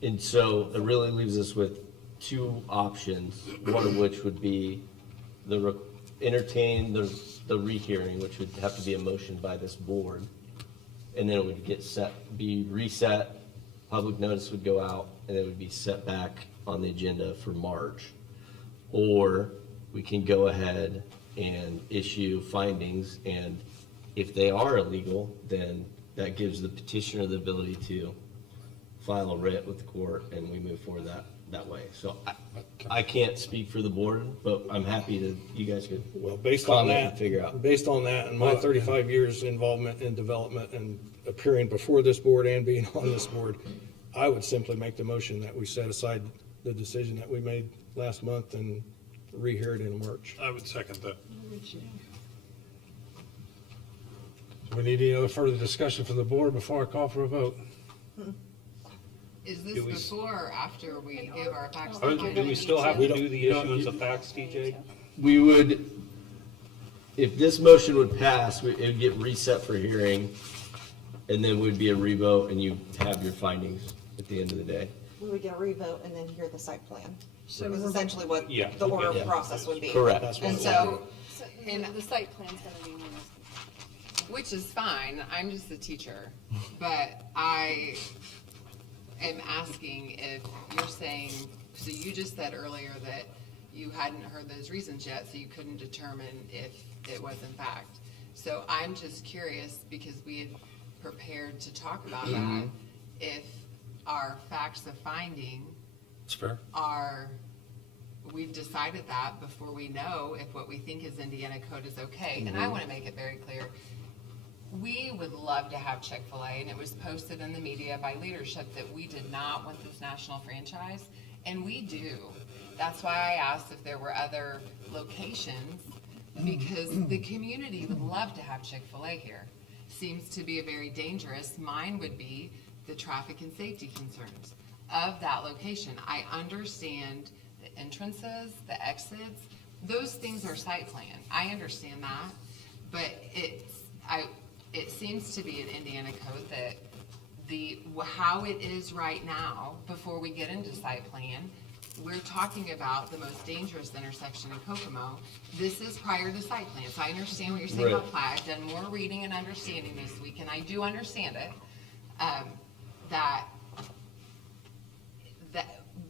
And so it really leaves us with two options, one of which would be entertain the rehearing, which would have to be a motion by this board. And then it would be reset, public notice would go out, and it would be set back on the agenda for March. Or we can go ahead and issue findings, and if they are illegal, then that gives the petitioner the ability to file a writ with the court, and we move forward that way. So I can't speak for the board, but I'm happy that you guys could Based on comment and that, figure out. based on that and my 35 years involvement in development and appearing before this board and being on this board, I would simply make the motion that we set aside the decision that we made last month and rehear it in March. I would second that. Do we need any other further discussion from the board before I call for a vote? Is this Do we- before or after we give our facts? Do we still have to do the issuance of facts, TJ? We would, if this motion would pass, it would get reset for hearing, and then would be a revote, and you have your findings at the end of the day. We would get a revote and then hear the site plan. So Is essentially what Yeah. the order Yeah. of process would be. Correct. And so, And the site plan's gonna be when which is fine, I'm just a teacher, but I am asking if you're saying, so you just said earlier that you hadn't heard those reasons yet, so you couldn't determine if it was in fact. So I'm just curious, because we had prepared to talk about that, if our facts of finding That's fair. we've decided that before we know if what we think is Indiana code is okay. And I want to make it very clear, we would love to have Chick-fil-A, and it was posted in the media by leadership that we did not want this national franchise, and we do. That's why I asked if there were other locations, because the community would love to have Chick-fil-A here. Seems to be a very dangerous. Mine would be the traffic and safety concerns of that location. I understand the entrances, the exits, those things are site plan. I understand that, but it seems to be in Indiana code that how it is right now, before we get into site plan, we're talking about the most dangerous intersection in Kokomo. This is prior to site plan, so I understand what you're saying about plat. I've done more reading and understanding this week, and I do understand it, that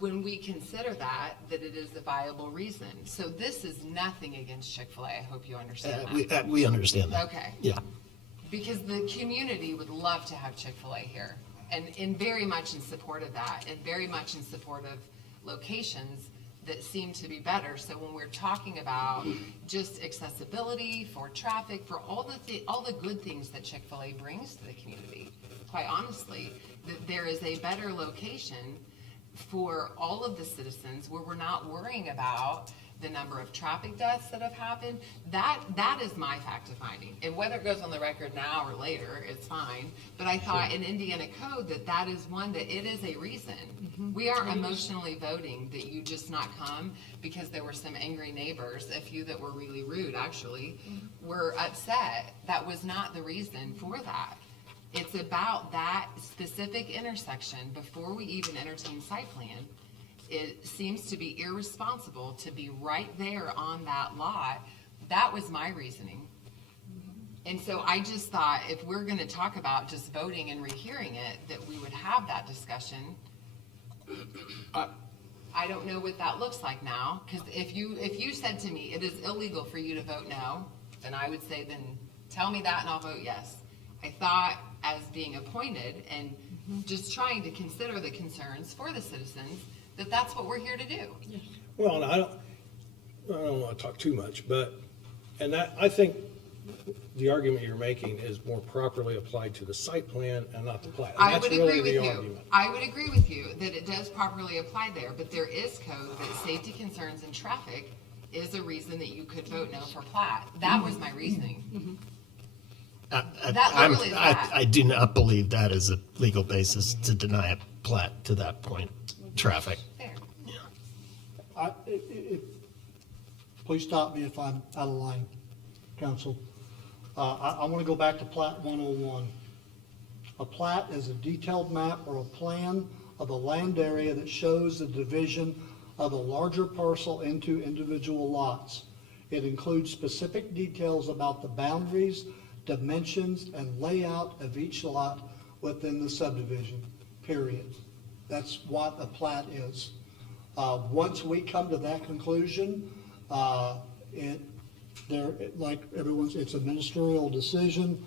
when we consider that it is a viable reason. So this is nothing against Chick-fil-A, I hope you understand that. We understand that. Okay. Yeah. Because the community would love to have Chick-fil-A here, and very much in support of that, and very much in support of locations that seem to be better. So when we're talking about just accessibility for traffic, for all the good things that Chick-fil-A brings to the community, quite honestly, that there is a better location for all of the citizens where we're not worrying about the number of traffic deaths that have happened. That is my fact of finding. And whether it goes on the record now or later, it's fine. But I thought in Indiana code that is one, that it is a reason. We aren't emotionally voting that you just not come because there were some angry neighbors, a few that were really rude actually, were upset. That was not the reason for that. It's about that specific intersection. Before we even entertain site plan, it seems to be irresponsible to be right there on that lot. That was my reasoning. And so I just thought if we're going to talk about just voting and rehearing it, that we would have that discussion. I don't know what that looks like now, because if you said to me it is illegal for you to vote no, then I would say then tell me that and I'll vote yes. I thought as being appointed and just trying to consider the concerns for the citizens, that's what we're here to do. Well, and I don't want to talk too much, but, and that, I think the argument you're making is more properly applied to the site plan and not the plat. And I that's would really agree the with you. argument. I would agree with you that it does properly apply there, but there is code that safety concerns and traffic is a reason that you could vote no for plat. That was my reasoning. I do not believe that is a legal basis to deny a plat to that point. Traffic. Fair. Please stop me if I'm out of line, council. I want to go back to Plat 101. A plat is a detailed map or a plan of a land area that shows the division of a larger parcel into individual lots. It includes specific details about the boundaries, dimensions, and layout of each lot within the subdivision, period. That's what a plat is. Once we come to that conclusion, like everyone's, it's a ministerial decision.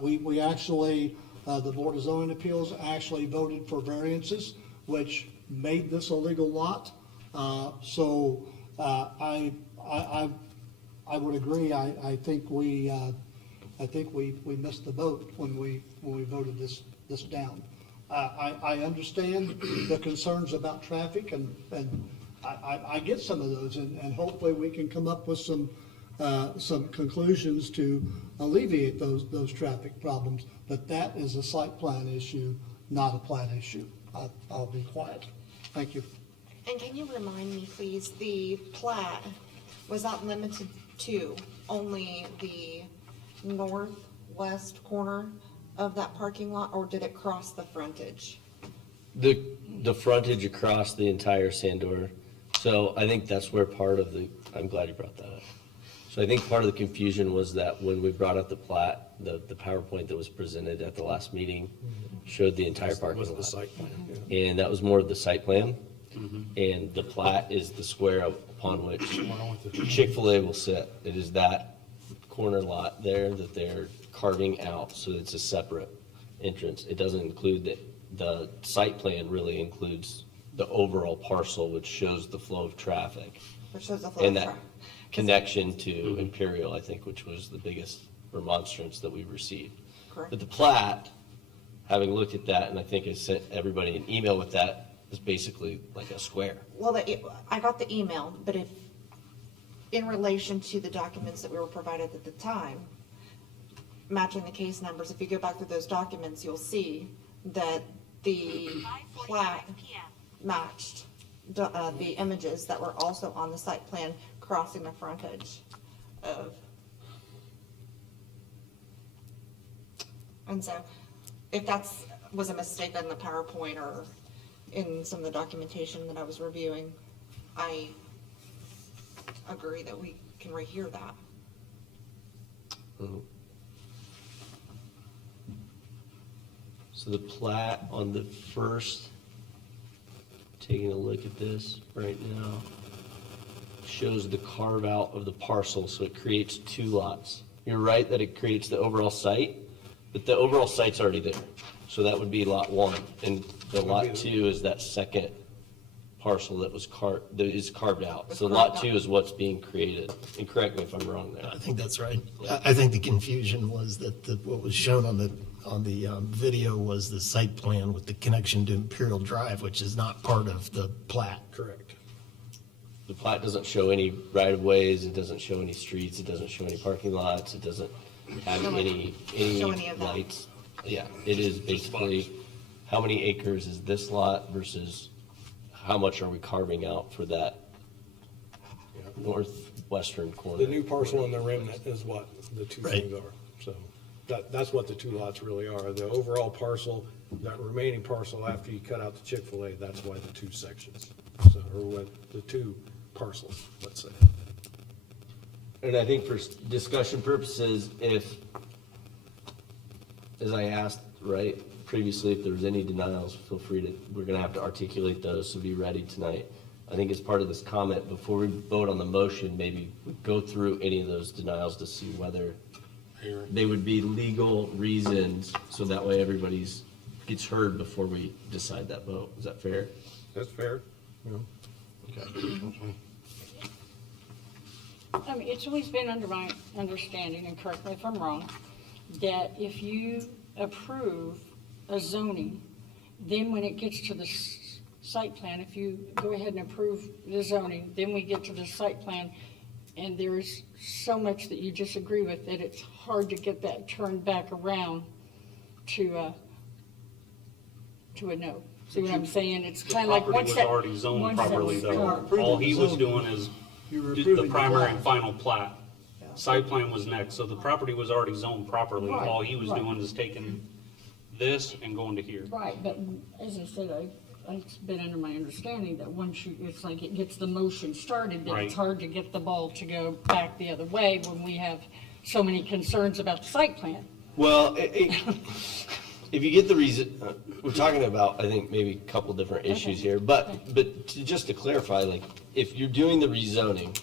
We actually, the Board of Zoning Appeals actually voted for variances, which made this a legal lot. So I would agree. I think we missed the boat when we voted this down. I understand the concerns about traffic, and I get some of those, and hopefully we can come up with some conclusions to alleviate those traffic problems. But that is a site plan issue, not a plat issue. I'll be quiet. Thank you. And can you remind me, please, the plat, was that limited to only the northwest corner of that parking lot, or did it cross the frontage? The frontage across the entire Sandor. So I think that's where part of I'm glad you brought that up. So I think part of the confusion was that when we brought up the plat, the PowerPoint that was presented at the last meeting showed the entire parking lot. The site plan. And that was more of the site plan. And the plat is the square upon which Chick-fil-A will sit. It is that corner lot there that they're carving out, so it's a separate entrance. It doesn't include the site plan really includes the overall parcel, which shows the flow of traffic. Which shows the flow And of that traffic. connection to Imperial, I think, which was the biggest remonstrance that we received. Correct. But the plat, having looked at that, and I think I sent everybody an email with that, is basically like a square. Well, I got the email, but if, in relation to the documents that we were provided at the time, matching the case numbers, if you go back through those documents, you'll see that the plat matched the images that were also on the site plan crossing the frontage of. And so if was a mistake on the PowerPoint or in some of the documentation that I was reviewing, I agree that we can rehear that. So the plat on the first, taking a look at this right now, shows the carve out of the parcel, so it creates two lots. You're right that it creates the overall site, but the overall site's already there. So that would be lot one, and the lot two is that second parcel that is carved out. So lot two is what's being created, and correct me if I'm wrong there. I think that's right. I think the confusion was that what was shown on the video was the site plan with the connection to Imperial Drive, which is not part of the plat. Correct. The plat doesn't show any right-of-ways, it doesn't show any streets, it doesn't show any parking lots, it doesn't have any Show any of that. lights. Yeah, it is basically, how many acres is this lot versus how much are we carving out for that northwestern corner? The new parcel and the remnant is what the two Right. things are. So that's what the two lots really are. The overall parcel, that remaining parcel after you cut out the Chick-fil-A, that's why the two sections. So, or what, the two parcels, let's say. And I think for discussion purposes, if, as I asked, right, previously, if there was any denials, feel free to, we're gonna have to articulate those, so be ready tonight. I think as part of this comment, before we vote on the motion, maybe we go through any of those denials to see whether they would be legal reasons, so that way everybody's gets heard before we decide that vote. Is that fair? That's fair. I mean, it's always been under my understanding, and correct me if I'm wrong, that if you approve a zoning, then when it gets to the site plan, if you go ahead and approve the zoning, then we get to the site plan, and there's so much that you disagree with that it's hard to get that turned back around to a no. See what I'm saying? It's kind of like Property once was that. already zoned once properly that's though. done- All he was doing is You're the approving the primary and plat. final plat. Site plan was next, so the property was already zoned properly. Right, All he was right. doing is taking this and going to here. Right, but as I said, it's been under my understanding that once it's like it gets the motion started, that it's Right. hard to get the ball to go back the other way when we have so many concerns about the site plan. Well, if you get the reason, we're talking about, I think, maybe a couple different issues here, but just to clarify, like, if you're doing the rezoning,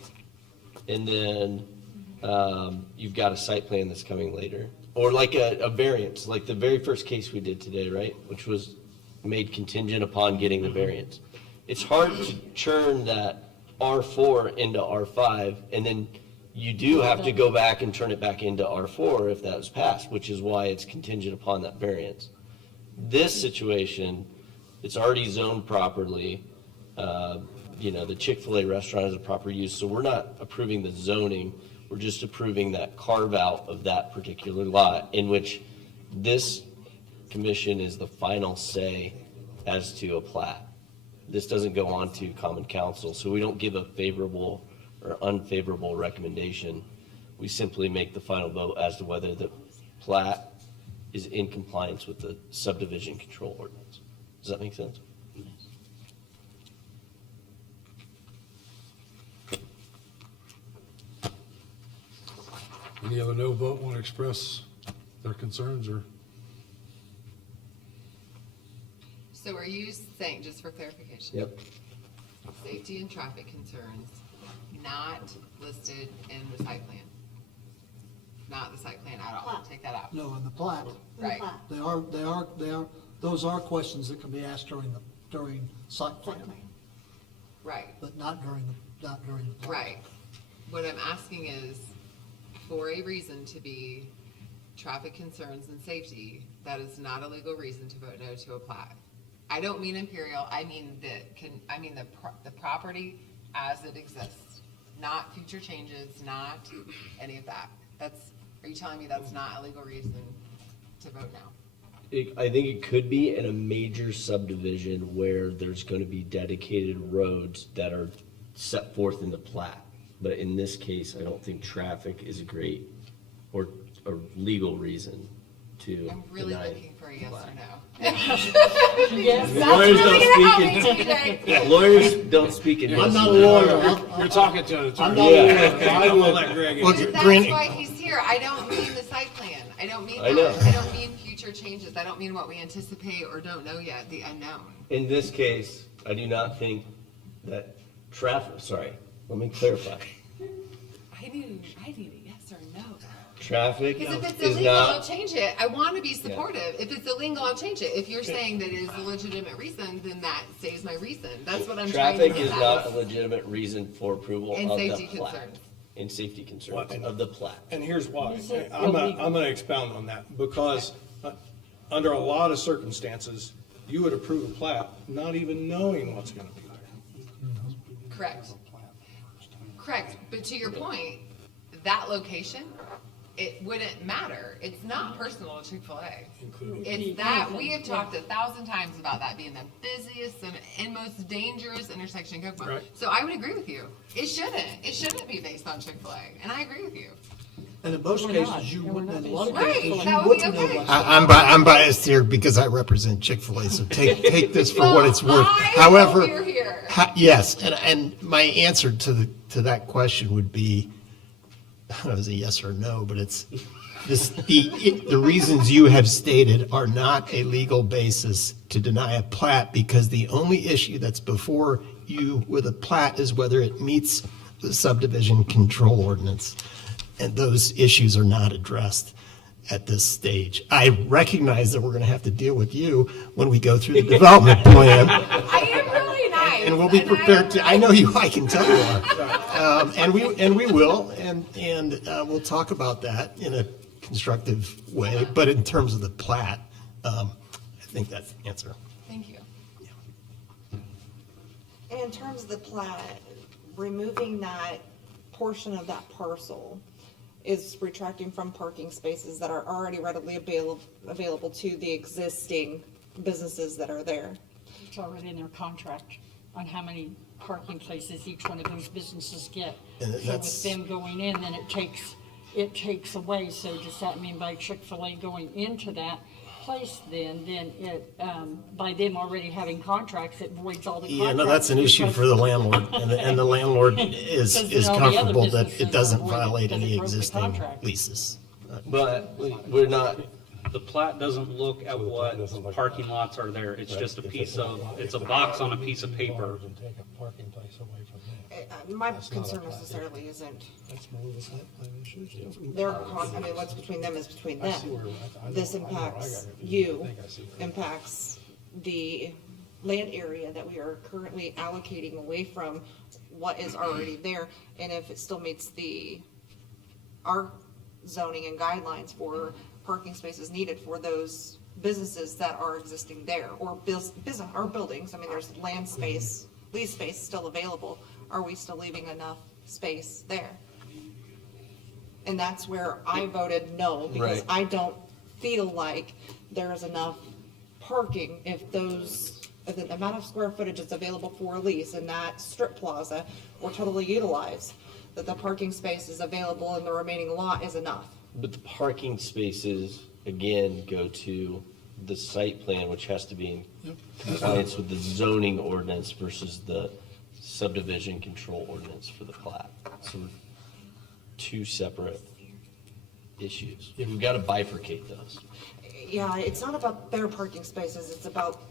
and then you've got a site plan that's coming later, or like a variance, like the very first case we did today, right, which was made contingent upon getting the variance. It's hard to churn that R4 into R5, and then you do have to go back and turn it back into R4 if that was passed, which is why it's contingent upon that variance. This situation, it's already zoned properly. The Chick-fil-A restaurant is a proper use, so we're not approving the zoning, we're just approving that carve-out of that particular lot, in which this commission is the final say as to a plat. This doesn't go on to common council, so we don't give a favorable or unfavorable recommendation. We simply make the final vote as to whether the plat is in compliance with the subdivision control ordinance. Does that make sense? Any other no vote want to express their concerns or? So are you saying, just for clarification? Yep. Safety and traffic concerns not listed in the site plan? Not the site plan at all, take that out. No, in the plat. Right. They are, those are questions that can be asked during site plan, Right, but not during the plat. right. What I'm asking is, for a reason to be traffic concerns and safety, that is not a legal reason to vote no to a plat. I don't mean Imperial, I mean the property as it exists, not future changes, not any of that. Are you telling me that's not a legal reason to vote no? I think it could be in a major subdivision where there's going to be dedicated roads that are set forth in the plat. But in this case, I don't think traffic is a great or legal reason to I'm really deny looking for a yes plat. or no. Yes. That's Lawyers really don't gonna speak help me in, today. lawyers don't speak in. I'm yes not a and no. lawyer. You're talking to an I'm attorney. not a Yeah. lawyer. I I'm gonna would- let Greg. Look, That's Granny- why he's here. I don't mean the site plan. I don't mean I that. know. I don't mean future changes. I don't mean what we anticipate or don't know yet, the unknown. In this case, I do not think that sorry, let me clarify. I need a yes or no. Traffic Because if it's is illegal, I'll not, change it. I want to be supportive. If it's illegal, I'll change it. If you're saying that it is a legitimate reason, then that saves my reason. That's what I'm trying to traffic get is at. not a legitimate reason for approval And of safety the plat. concerns. And safety concerns What? of the plat. And here's why. Is it I'm illegal? gonna expound on that, because under a lot of circumstances, you would approve a plat not even knowing what's gonna be there. Correct. Correct. But to your point, that location, it wouldn't matter. It's not personal to Chick-fil-A. It's that, we have talked 1,000 times about that being the busiest and most dangerous intersection in Kokomo. Right. So I would agree with you. It shouldn't be based on Chick-fil-A, and I agree with you. And in most We're cases, not. you And we're wouldn't, not in a lot of Right, cases, that you would be wouldn't know okay. what's. I'm biased here because I represent Chick-fil-A, so take this for what it's worth. However, You're here. yes, and my answer to that question would be, I don't know if it's a yes or no, but it's this, the reasons you have stated are not a legal basis to deny a plat, because the only issue that's before you with a plat is whether it meets the subdivision control ordinance. And those issues are not addressed at this stage. I recognize that we're going to have to deal with you when we go through the development plan. I am really nice. And we'll be prepared to, I know you, I can tell you are. And we will, and we'll talk about that in a constructive way. But in terms of the plat, I think that's the answer. Thank you. And in terms of the plat, removing that portion of that parcel is retracting from parking spaces that are already readily available to the existing businesses that are there. It's already in their contract on how many parking places each one of those businesses get. And So that's- with them going in, then it takes away. So does that mean by Chick-fil-A going into that place then it, by them already having contracts, it voids all the contracts? Yeah, no, that's an issue for the landlord, and the landlord is Because then all the other comfortable that businesses it doesn't are voided violate because any it broke the existing contract. leases. But we're not, The plat doesn't look at what parking lots are there. It's just it's a box on a piece of paper. My concern necessarily isn't their I mean, what's between them is between them. This impacts you, impacts the land area that we are currently allocating away from what is already there, and if it still meets our zoning and guidelines for parking spaces needed for those businesses that are existing there, or or buildings, I mean, there's land space, lease space still available. Are we still leaving enough space there? And that's where I voted no, because Right. I don't feel like there's enough parking if the amount of square footage that's available for a lease in that strip plaza were totally utilized, that the parking space is available and the remaining lot is enough. but the parking spaces, again, go to the site plan, which has to be in compliance with the zoning ordinance versus the subdivision control ordinance for the plat. So two separate issues. We've got to bifurcate those. Yeah, it's not about their parking spaces, it's about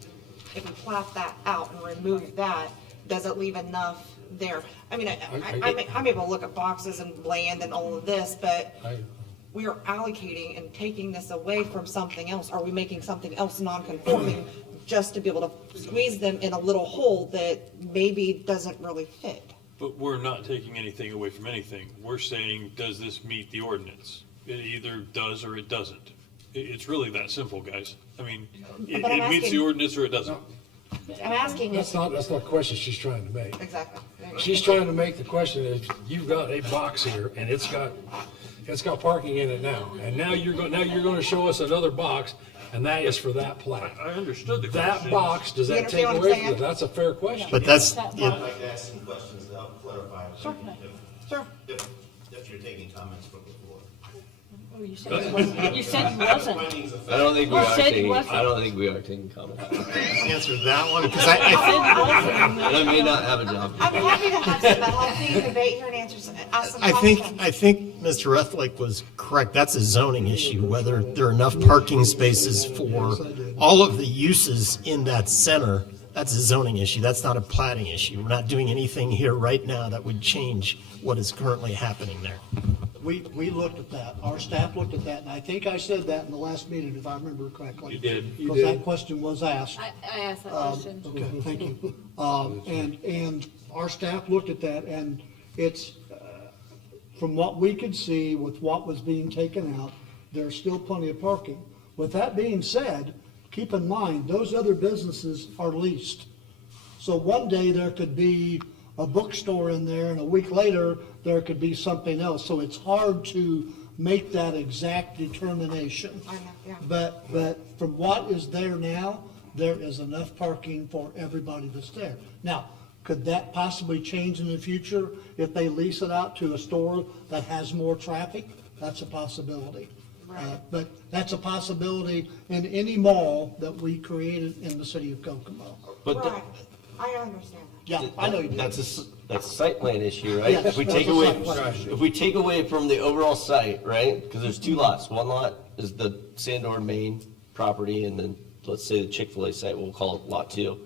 if we plat that out and remove that, does it leave enough there? I mean, I'm able to look at boxes and land and all of this, but we are allocating and taking this away from something else. Are we making something else non-conforming just to be able to squeeze them in a little hole that maybe doesn't really fit? But we're not taking anything away from anything. We're saying, does this meet the ordinance? It either does or it doesn't. It's really that simple, guys. I mean, it But I'm meets the asking- ordinance or it doesn't. I'm asking That's if, not the question she's trying to make. exactly. She's trying to make the question is, you've got a box here, and it's got parking in it now, and now you're gonna show us another box, and that is for that plat. I understood the That question. box, does You that take understand what I'm Oh, away from saying? it? That's a fair question. But that's, That yeah, box. I'd like to ask some questions that I'll clarify. Sure. Sure. If you're taking comments from the floor. Oh, you said he wasn't. You said he wasn't. I don't think we You are said he taking, wasn't. I don't think we are taking comments. Answer that one, because You said he wasn't. And I may not have a job. I'm happy to have some healthy debate here and ask some I think Mr. Rethlick was correct. That's a zoning issue, whether there are enough parking spaces for all of the uses in that center. That's a zoning issue. That's not a plating issue. We're not doing anything here right now that would change what is currently happening there. We looked at that. Our staff looked at that, and I think I said that in the last meeting, if I remember correctly. You did. Because that question was asked. I asked that question. Okay, thank you. And our staff looked at that, and it's, from what we could see with what was being taken out, there's still plenty of parking. With that being said, keep in mind, those other businesses are leased. So one day there could be a bookstore in there, and a week later, there could be something else. So it's hard to make that exact determination. I know, yeah. But from what is there now, there is enough parking for everybody that's there. Now, could that possibly change in the future if they lease it out to a store that has more traffic? That's a possibility. But that's a possibility in any mall that we created in the city of Kokomo. But the- Right, I understand that. Yeah, I know you do. That's a site plan issue, right? Yes, If we that's take a away, site plan issue. if we take away from the overall site, right? Because there's two lots. One lot is the Sandor main property, and then let's say the Chick-fil-A site, we'll call it lot 2.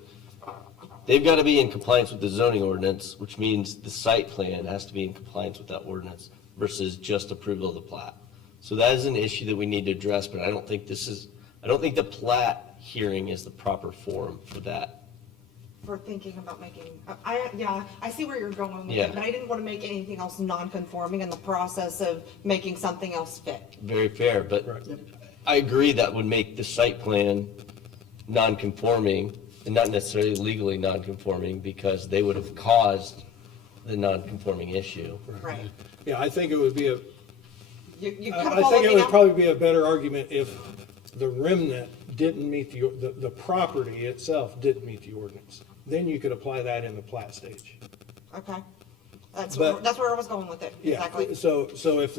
They've got to be in compliance with the zoning ordinance, which means the site plan has to be in compliance with that ordinance versus just approval of the plat. So that is an issue that we need to address, but I don't think the plat hearing is the proper forum for that. For thinking about making, I see where you're going with Yeah. it, but I didn't want to make anything else non-conforming in the process of making something else fit. Very fair, but I agree that would make the site plan non-conforming and not necessarily legally non-conforming because they would have caused the non-conforming issue. Right. Yeah, I think it would be You I kind of think followed it me would now. probably be a better argument if the remnant didn't meet the property itself didn't meet the ordinance. Then you could apply that in the plat stage. Okay. That's But- where I was going with it, Yeah, exactly. so if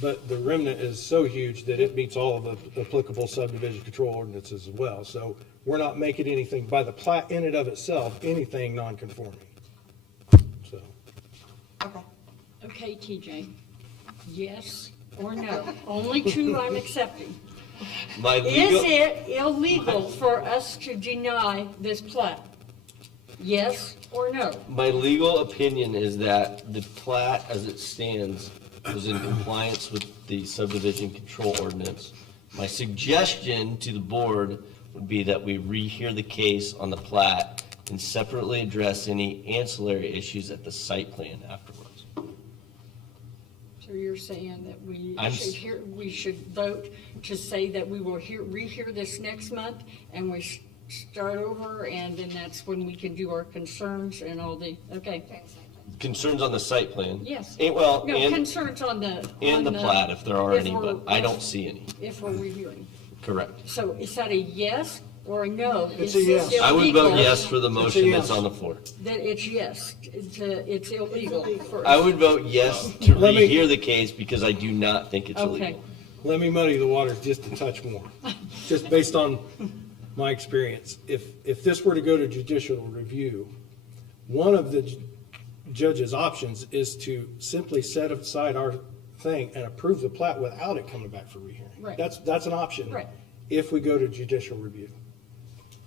but the remnant is so huge that it meets all of the applicable subdivision control ordinances as well. So we're not making anything by the plat in and of itself, anything non-conforming. So, Okay. Okay, TJ, yes or no? Only two I'm accepting. My Is legal, it illegal for us to deny this plat? Yes or no? my legal opinion is that the plat as it stands was in compliance with the subdivision control ordinance. My suggestion to the board would be that we rehear the case on the plat and separately address any ancillary issues at the site plan afterwards. So you're saying that we I'm should s- hear, we should vote to say that we will rehear this next month and we start over and then that's when we can do our concerns and all the, okay. Concerns on the site plan? Yes. Well, No, and, concerns on the. and the plat if there are if any, we're- but I don't see any. If we're reviewing. Correct. So is that a yes or a no? It's Is a this yes. I would vote illegal? yes for the motion that's yes. on the floor. That it's yes, it's illegal for. I would vote yes to Let me- rehear the case because I do not think it's Okay. illegal. let me muddy the waters just a touch more, just based on my experience. If this were to go to judicial review, one of the judge's options is to simply set aside our thing and approve the plat without it coming back for rehearing. Right. That's an option. Right. If we go to judicial review.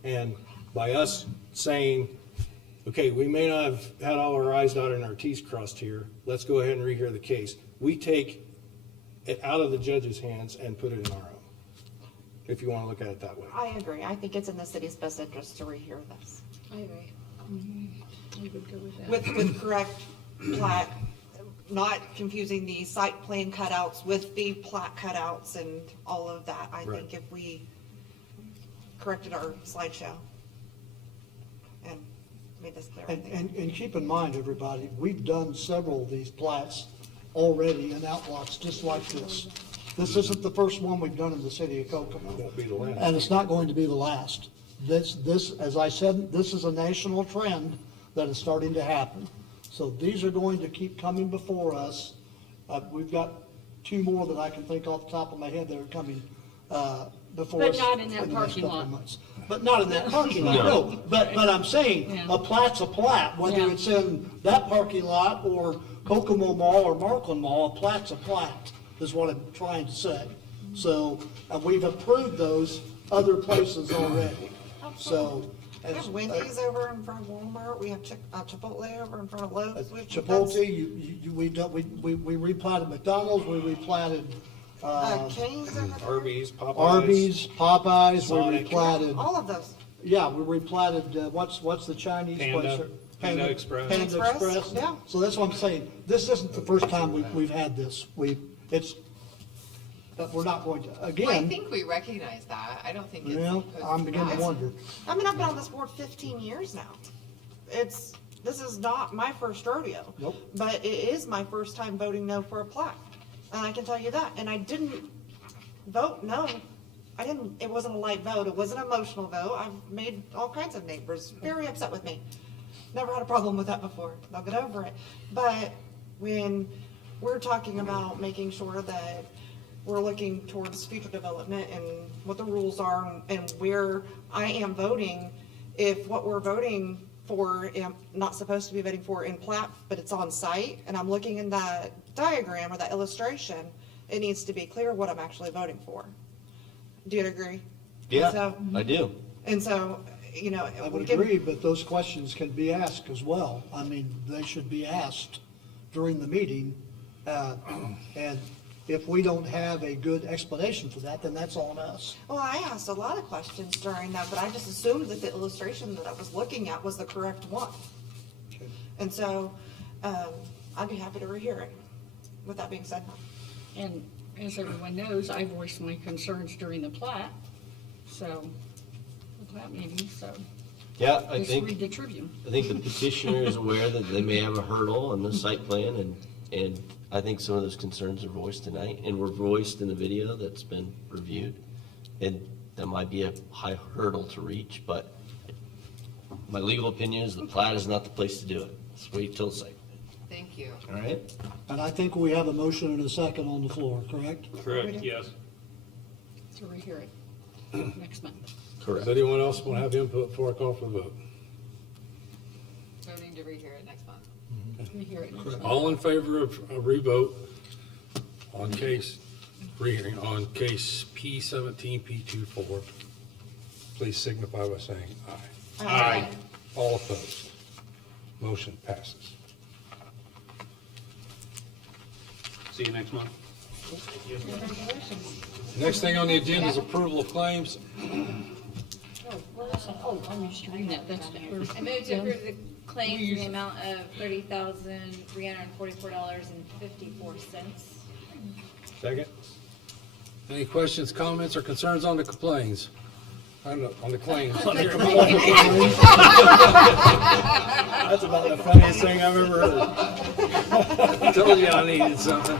And by us saying, okay, we may not have had all our i's dotted and our t's crossed here, let's go ahead and rehear the case. We take it out of the judge's hands and put it in our own, if you want to look at it that way. I agree. I think it's in the city's best interest to rehear this. I agree. I would go with that. With correct plat, not confusing the site plan cutouts with the plat cutouts and all of that. I Right. think if we corrected our slideshow and made this clear, I think. And keep in mind, everybody, we've done several of these plats already in outlots just like this. This isn't the first one we've done in the city of Kokomo. Won't be the last. And it's not going to be the last. This, as I said, this is a national trend that is starting to happen. So these are going to keep coming before us. We've got two more that I can think off the top of my head that are coming, before But us not in that in the next parking couple lot. of months. But not in that parking lot, no. But I'm saying, Yeah. a plat's a plat, whether Yeah. it's in that parking lot or Kokomo Mall or Markland Mall, a plat's a plat, is what I'm trying to say. So, we've approved those other places already, so. We have Wendy's over in front of Walmart, we have Chipotle over in front of Lowe's. Chipotle, we replatted McDonald's, we replatted, Cane's over there. Arby's, Popeyes. Arby's, Popeyes, we Sonic. replatted, All of those. yeah, we replatted, what's the Chinese place? Panda Express. Panda Express, Express. yeah. So that's what I'm saying, this isn't the first time we've had this, but we're not going to, I again, think we recognize that. I don't think it's. well, I'm beginning to wonder. I mean, I've been on this board 15 years now. This is not my first rodeo. Nope. But it is my first time voting no for a plaque. And I can tell you that. And I didn't vote no. It wasn't a light vote. It wasn't an emotional vote. I've made all kinds of neighbors very upset with me. Never had a problem with that before. They'll get over it. But when we're talking about making sure that we're looking towards future development and what the rules are and where I am voting, if what we're voting for, I'm not supposed to be voting for in plat, but it's on site, and I'm looking in that diagram or that illustration, it needs to be clear what I'm actually voting for. Do you agree? Yeah, So- I do. And so, you know. I would we can- agree, but those questions can be asked as well. I mean, they should be asked during the meeting. And if we don't have a good explanation for that, then that's on us. Well, I asked a lot of questions during that, but I just assumed that the illustration that I was looking at was the correct one. And so, I'd be happy to rehear it. With that being said. And as everyone knows, I voiced my concerns during the plat, so, the plat meeting, so. Yeah, I Just think. read the Tribune. I think the petitioner is aware that they may have a hurdle on the site plan, and I think some of those concerns are voiced tonight, and were voiced in the video that's been reviewed. And that might be a high hurdle to reach, but my legal opinion is the plat is not the place to do it. Let's wait till the site. Thank you. All right? And I think we have a motion and a second on the floor, correct? Correct, yes. To rehear it next month. Correct. Does anyone else want to have input before I call for the vote? Voting to rehear it next month. Rehear it next month. All in favor of a revote on case, rehearing on case P17, P24, please signify by saying aye. Aye. All opposed? Motion passes. See you next month. Next thing on the agenda is approval of claims. Oh, I'm used to reading that, that's. I move to approve the claims in the amount of $30,344.54. Second. Any questions, comments, or concerns on the complaints? On the claims. That's about the funniest thing I've ever heard. Told you I needed something.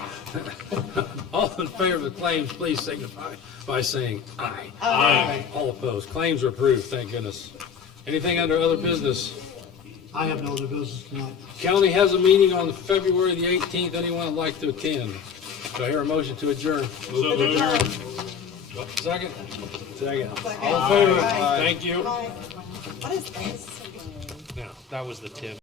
All in favor of the claims, please signify by saying aye. Aye. All opposed. Claims are approved, thank goodness. Anything under other business? I have no other business tonight. County has a meeting on February the 18th. Anyone would like to attend? Do I hear a motion to adjourn? Second? Second. All in favor? Thank you. What is this? Now, that was the tip.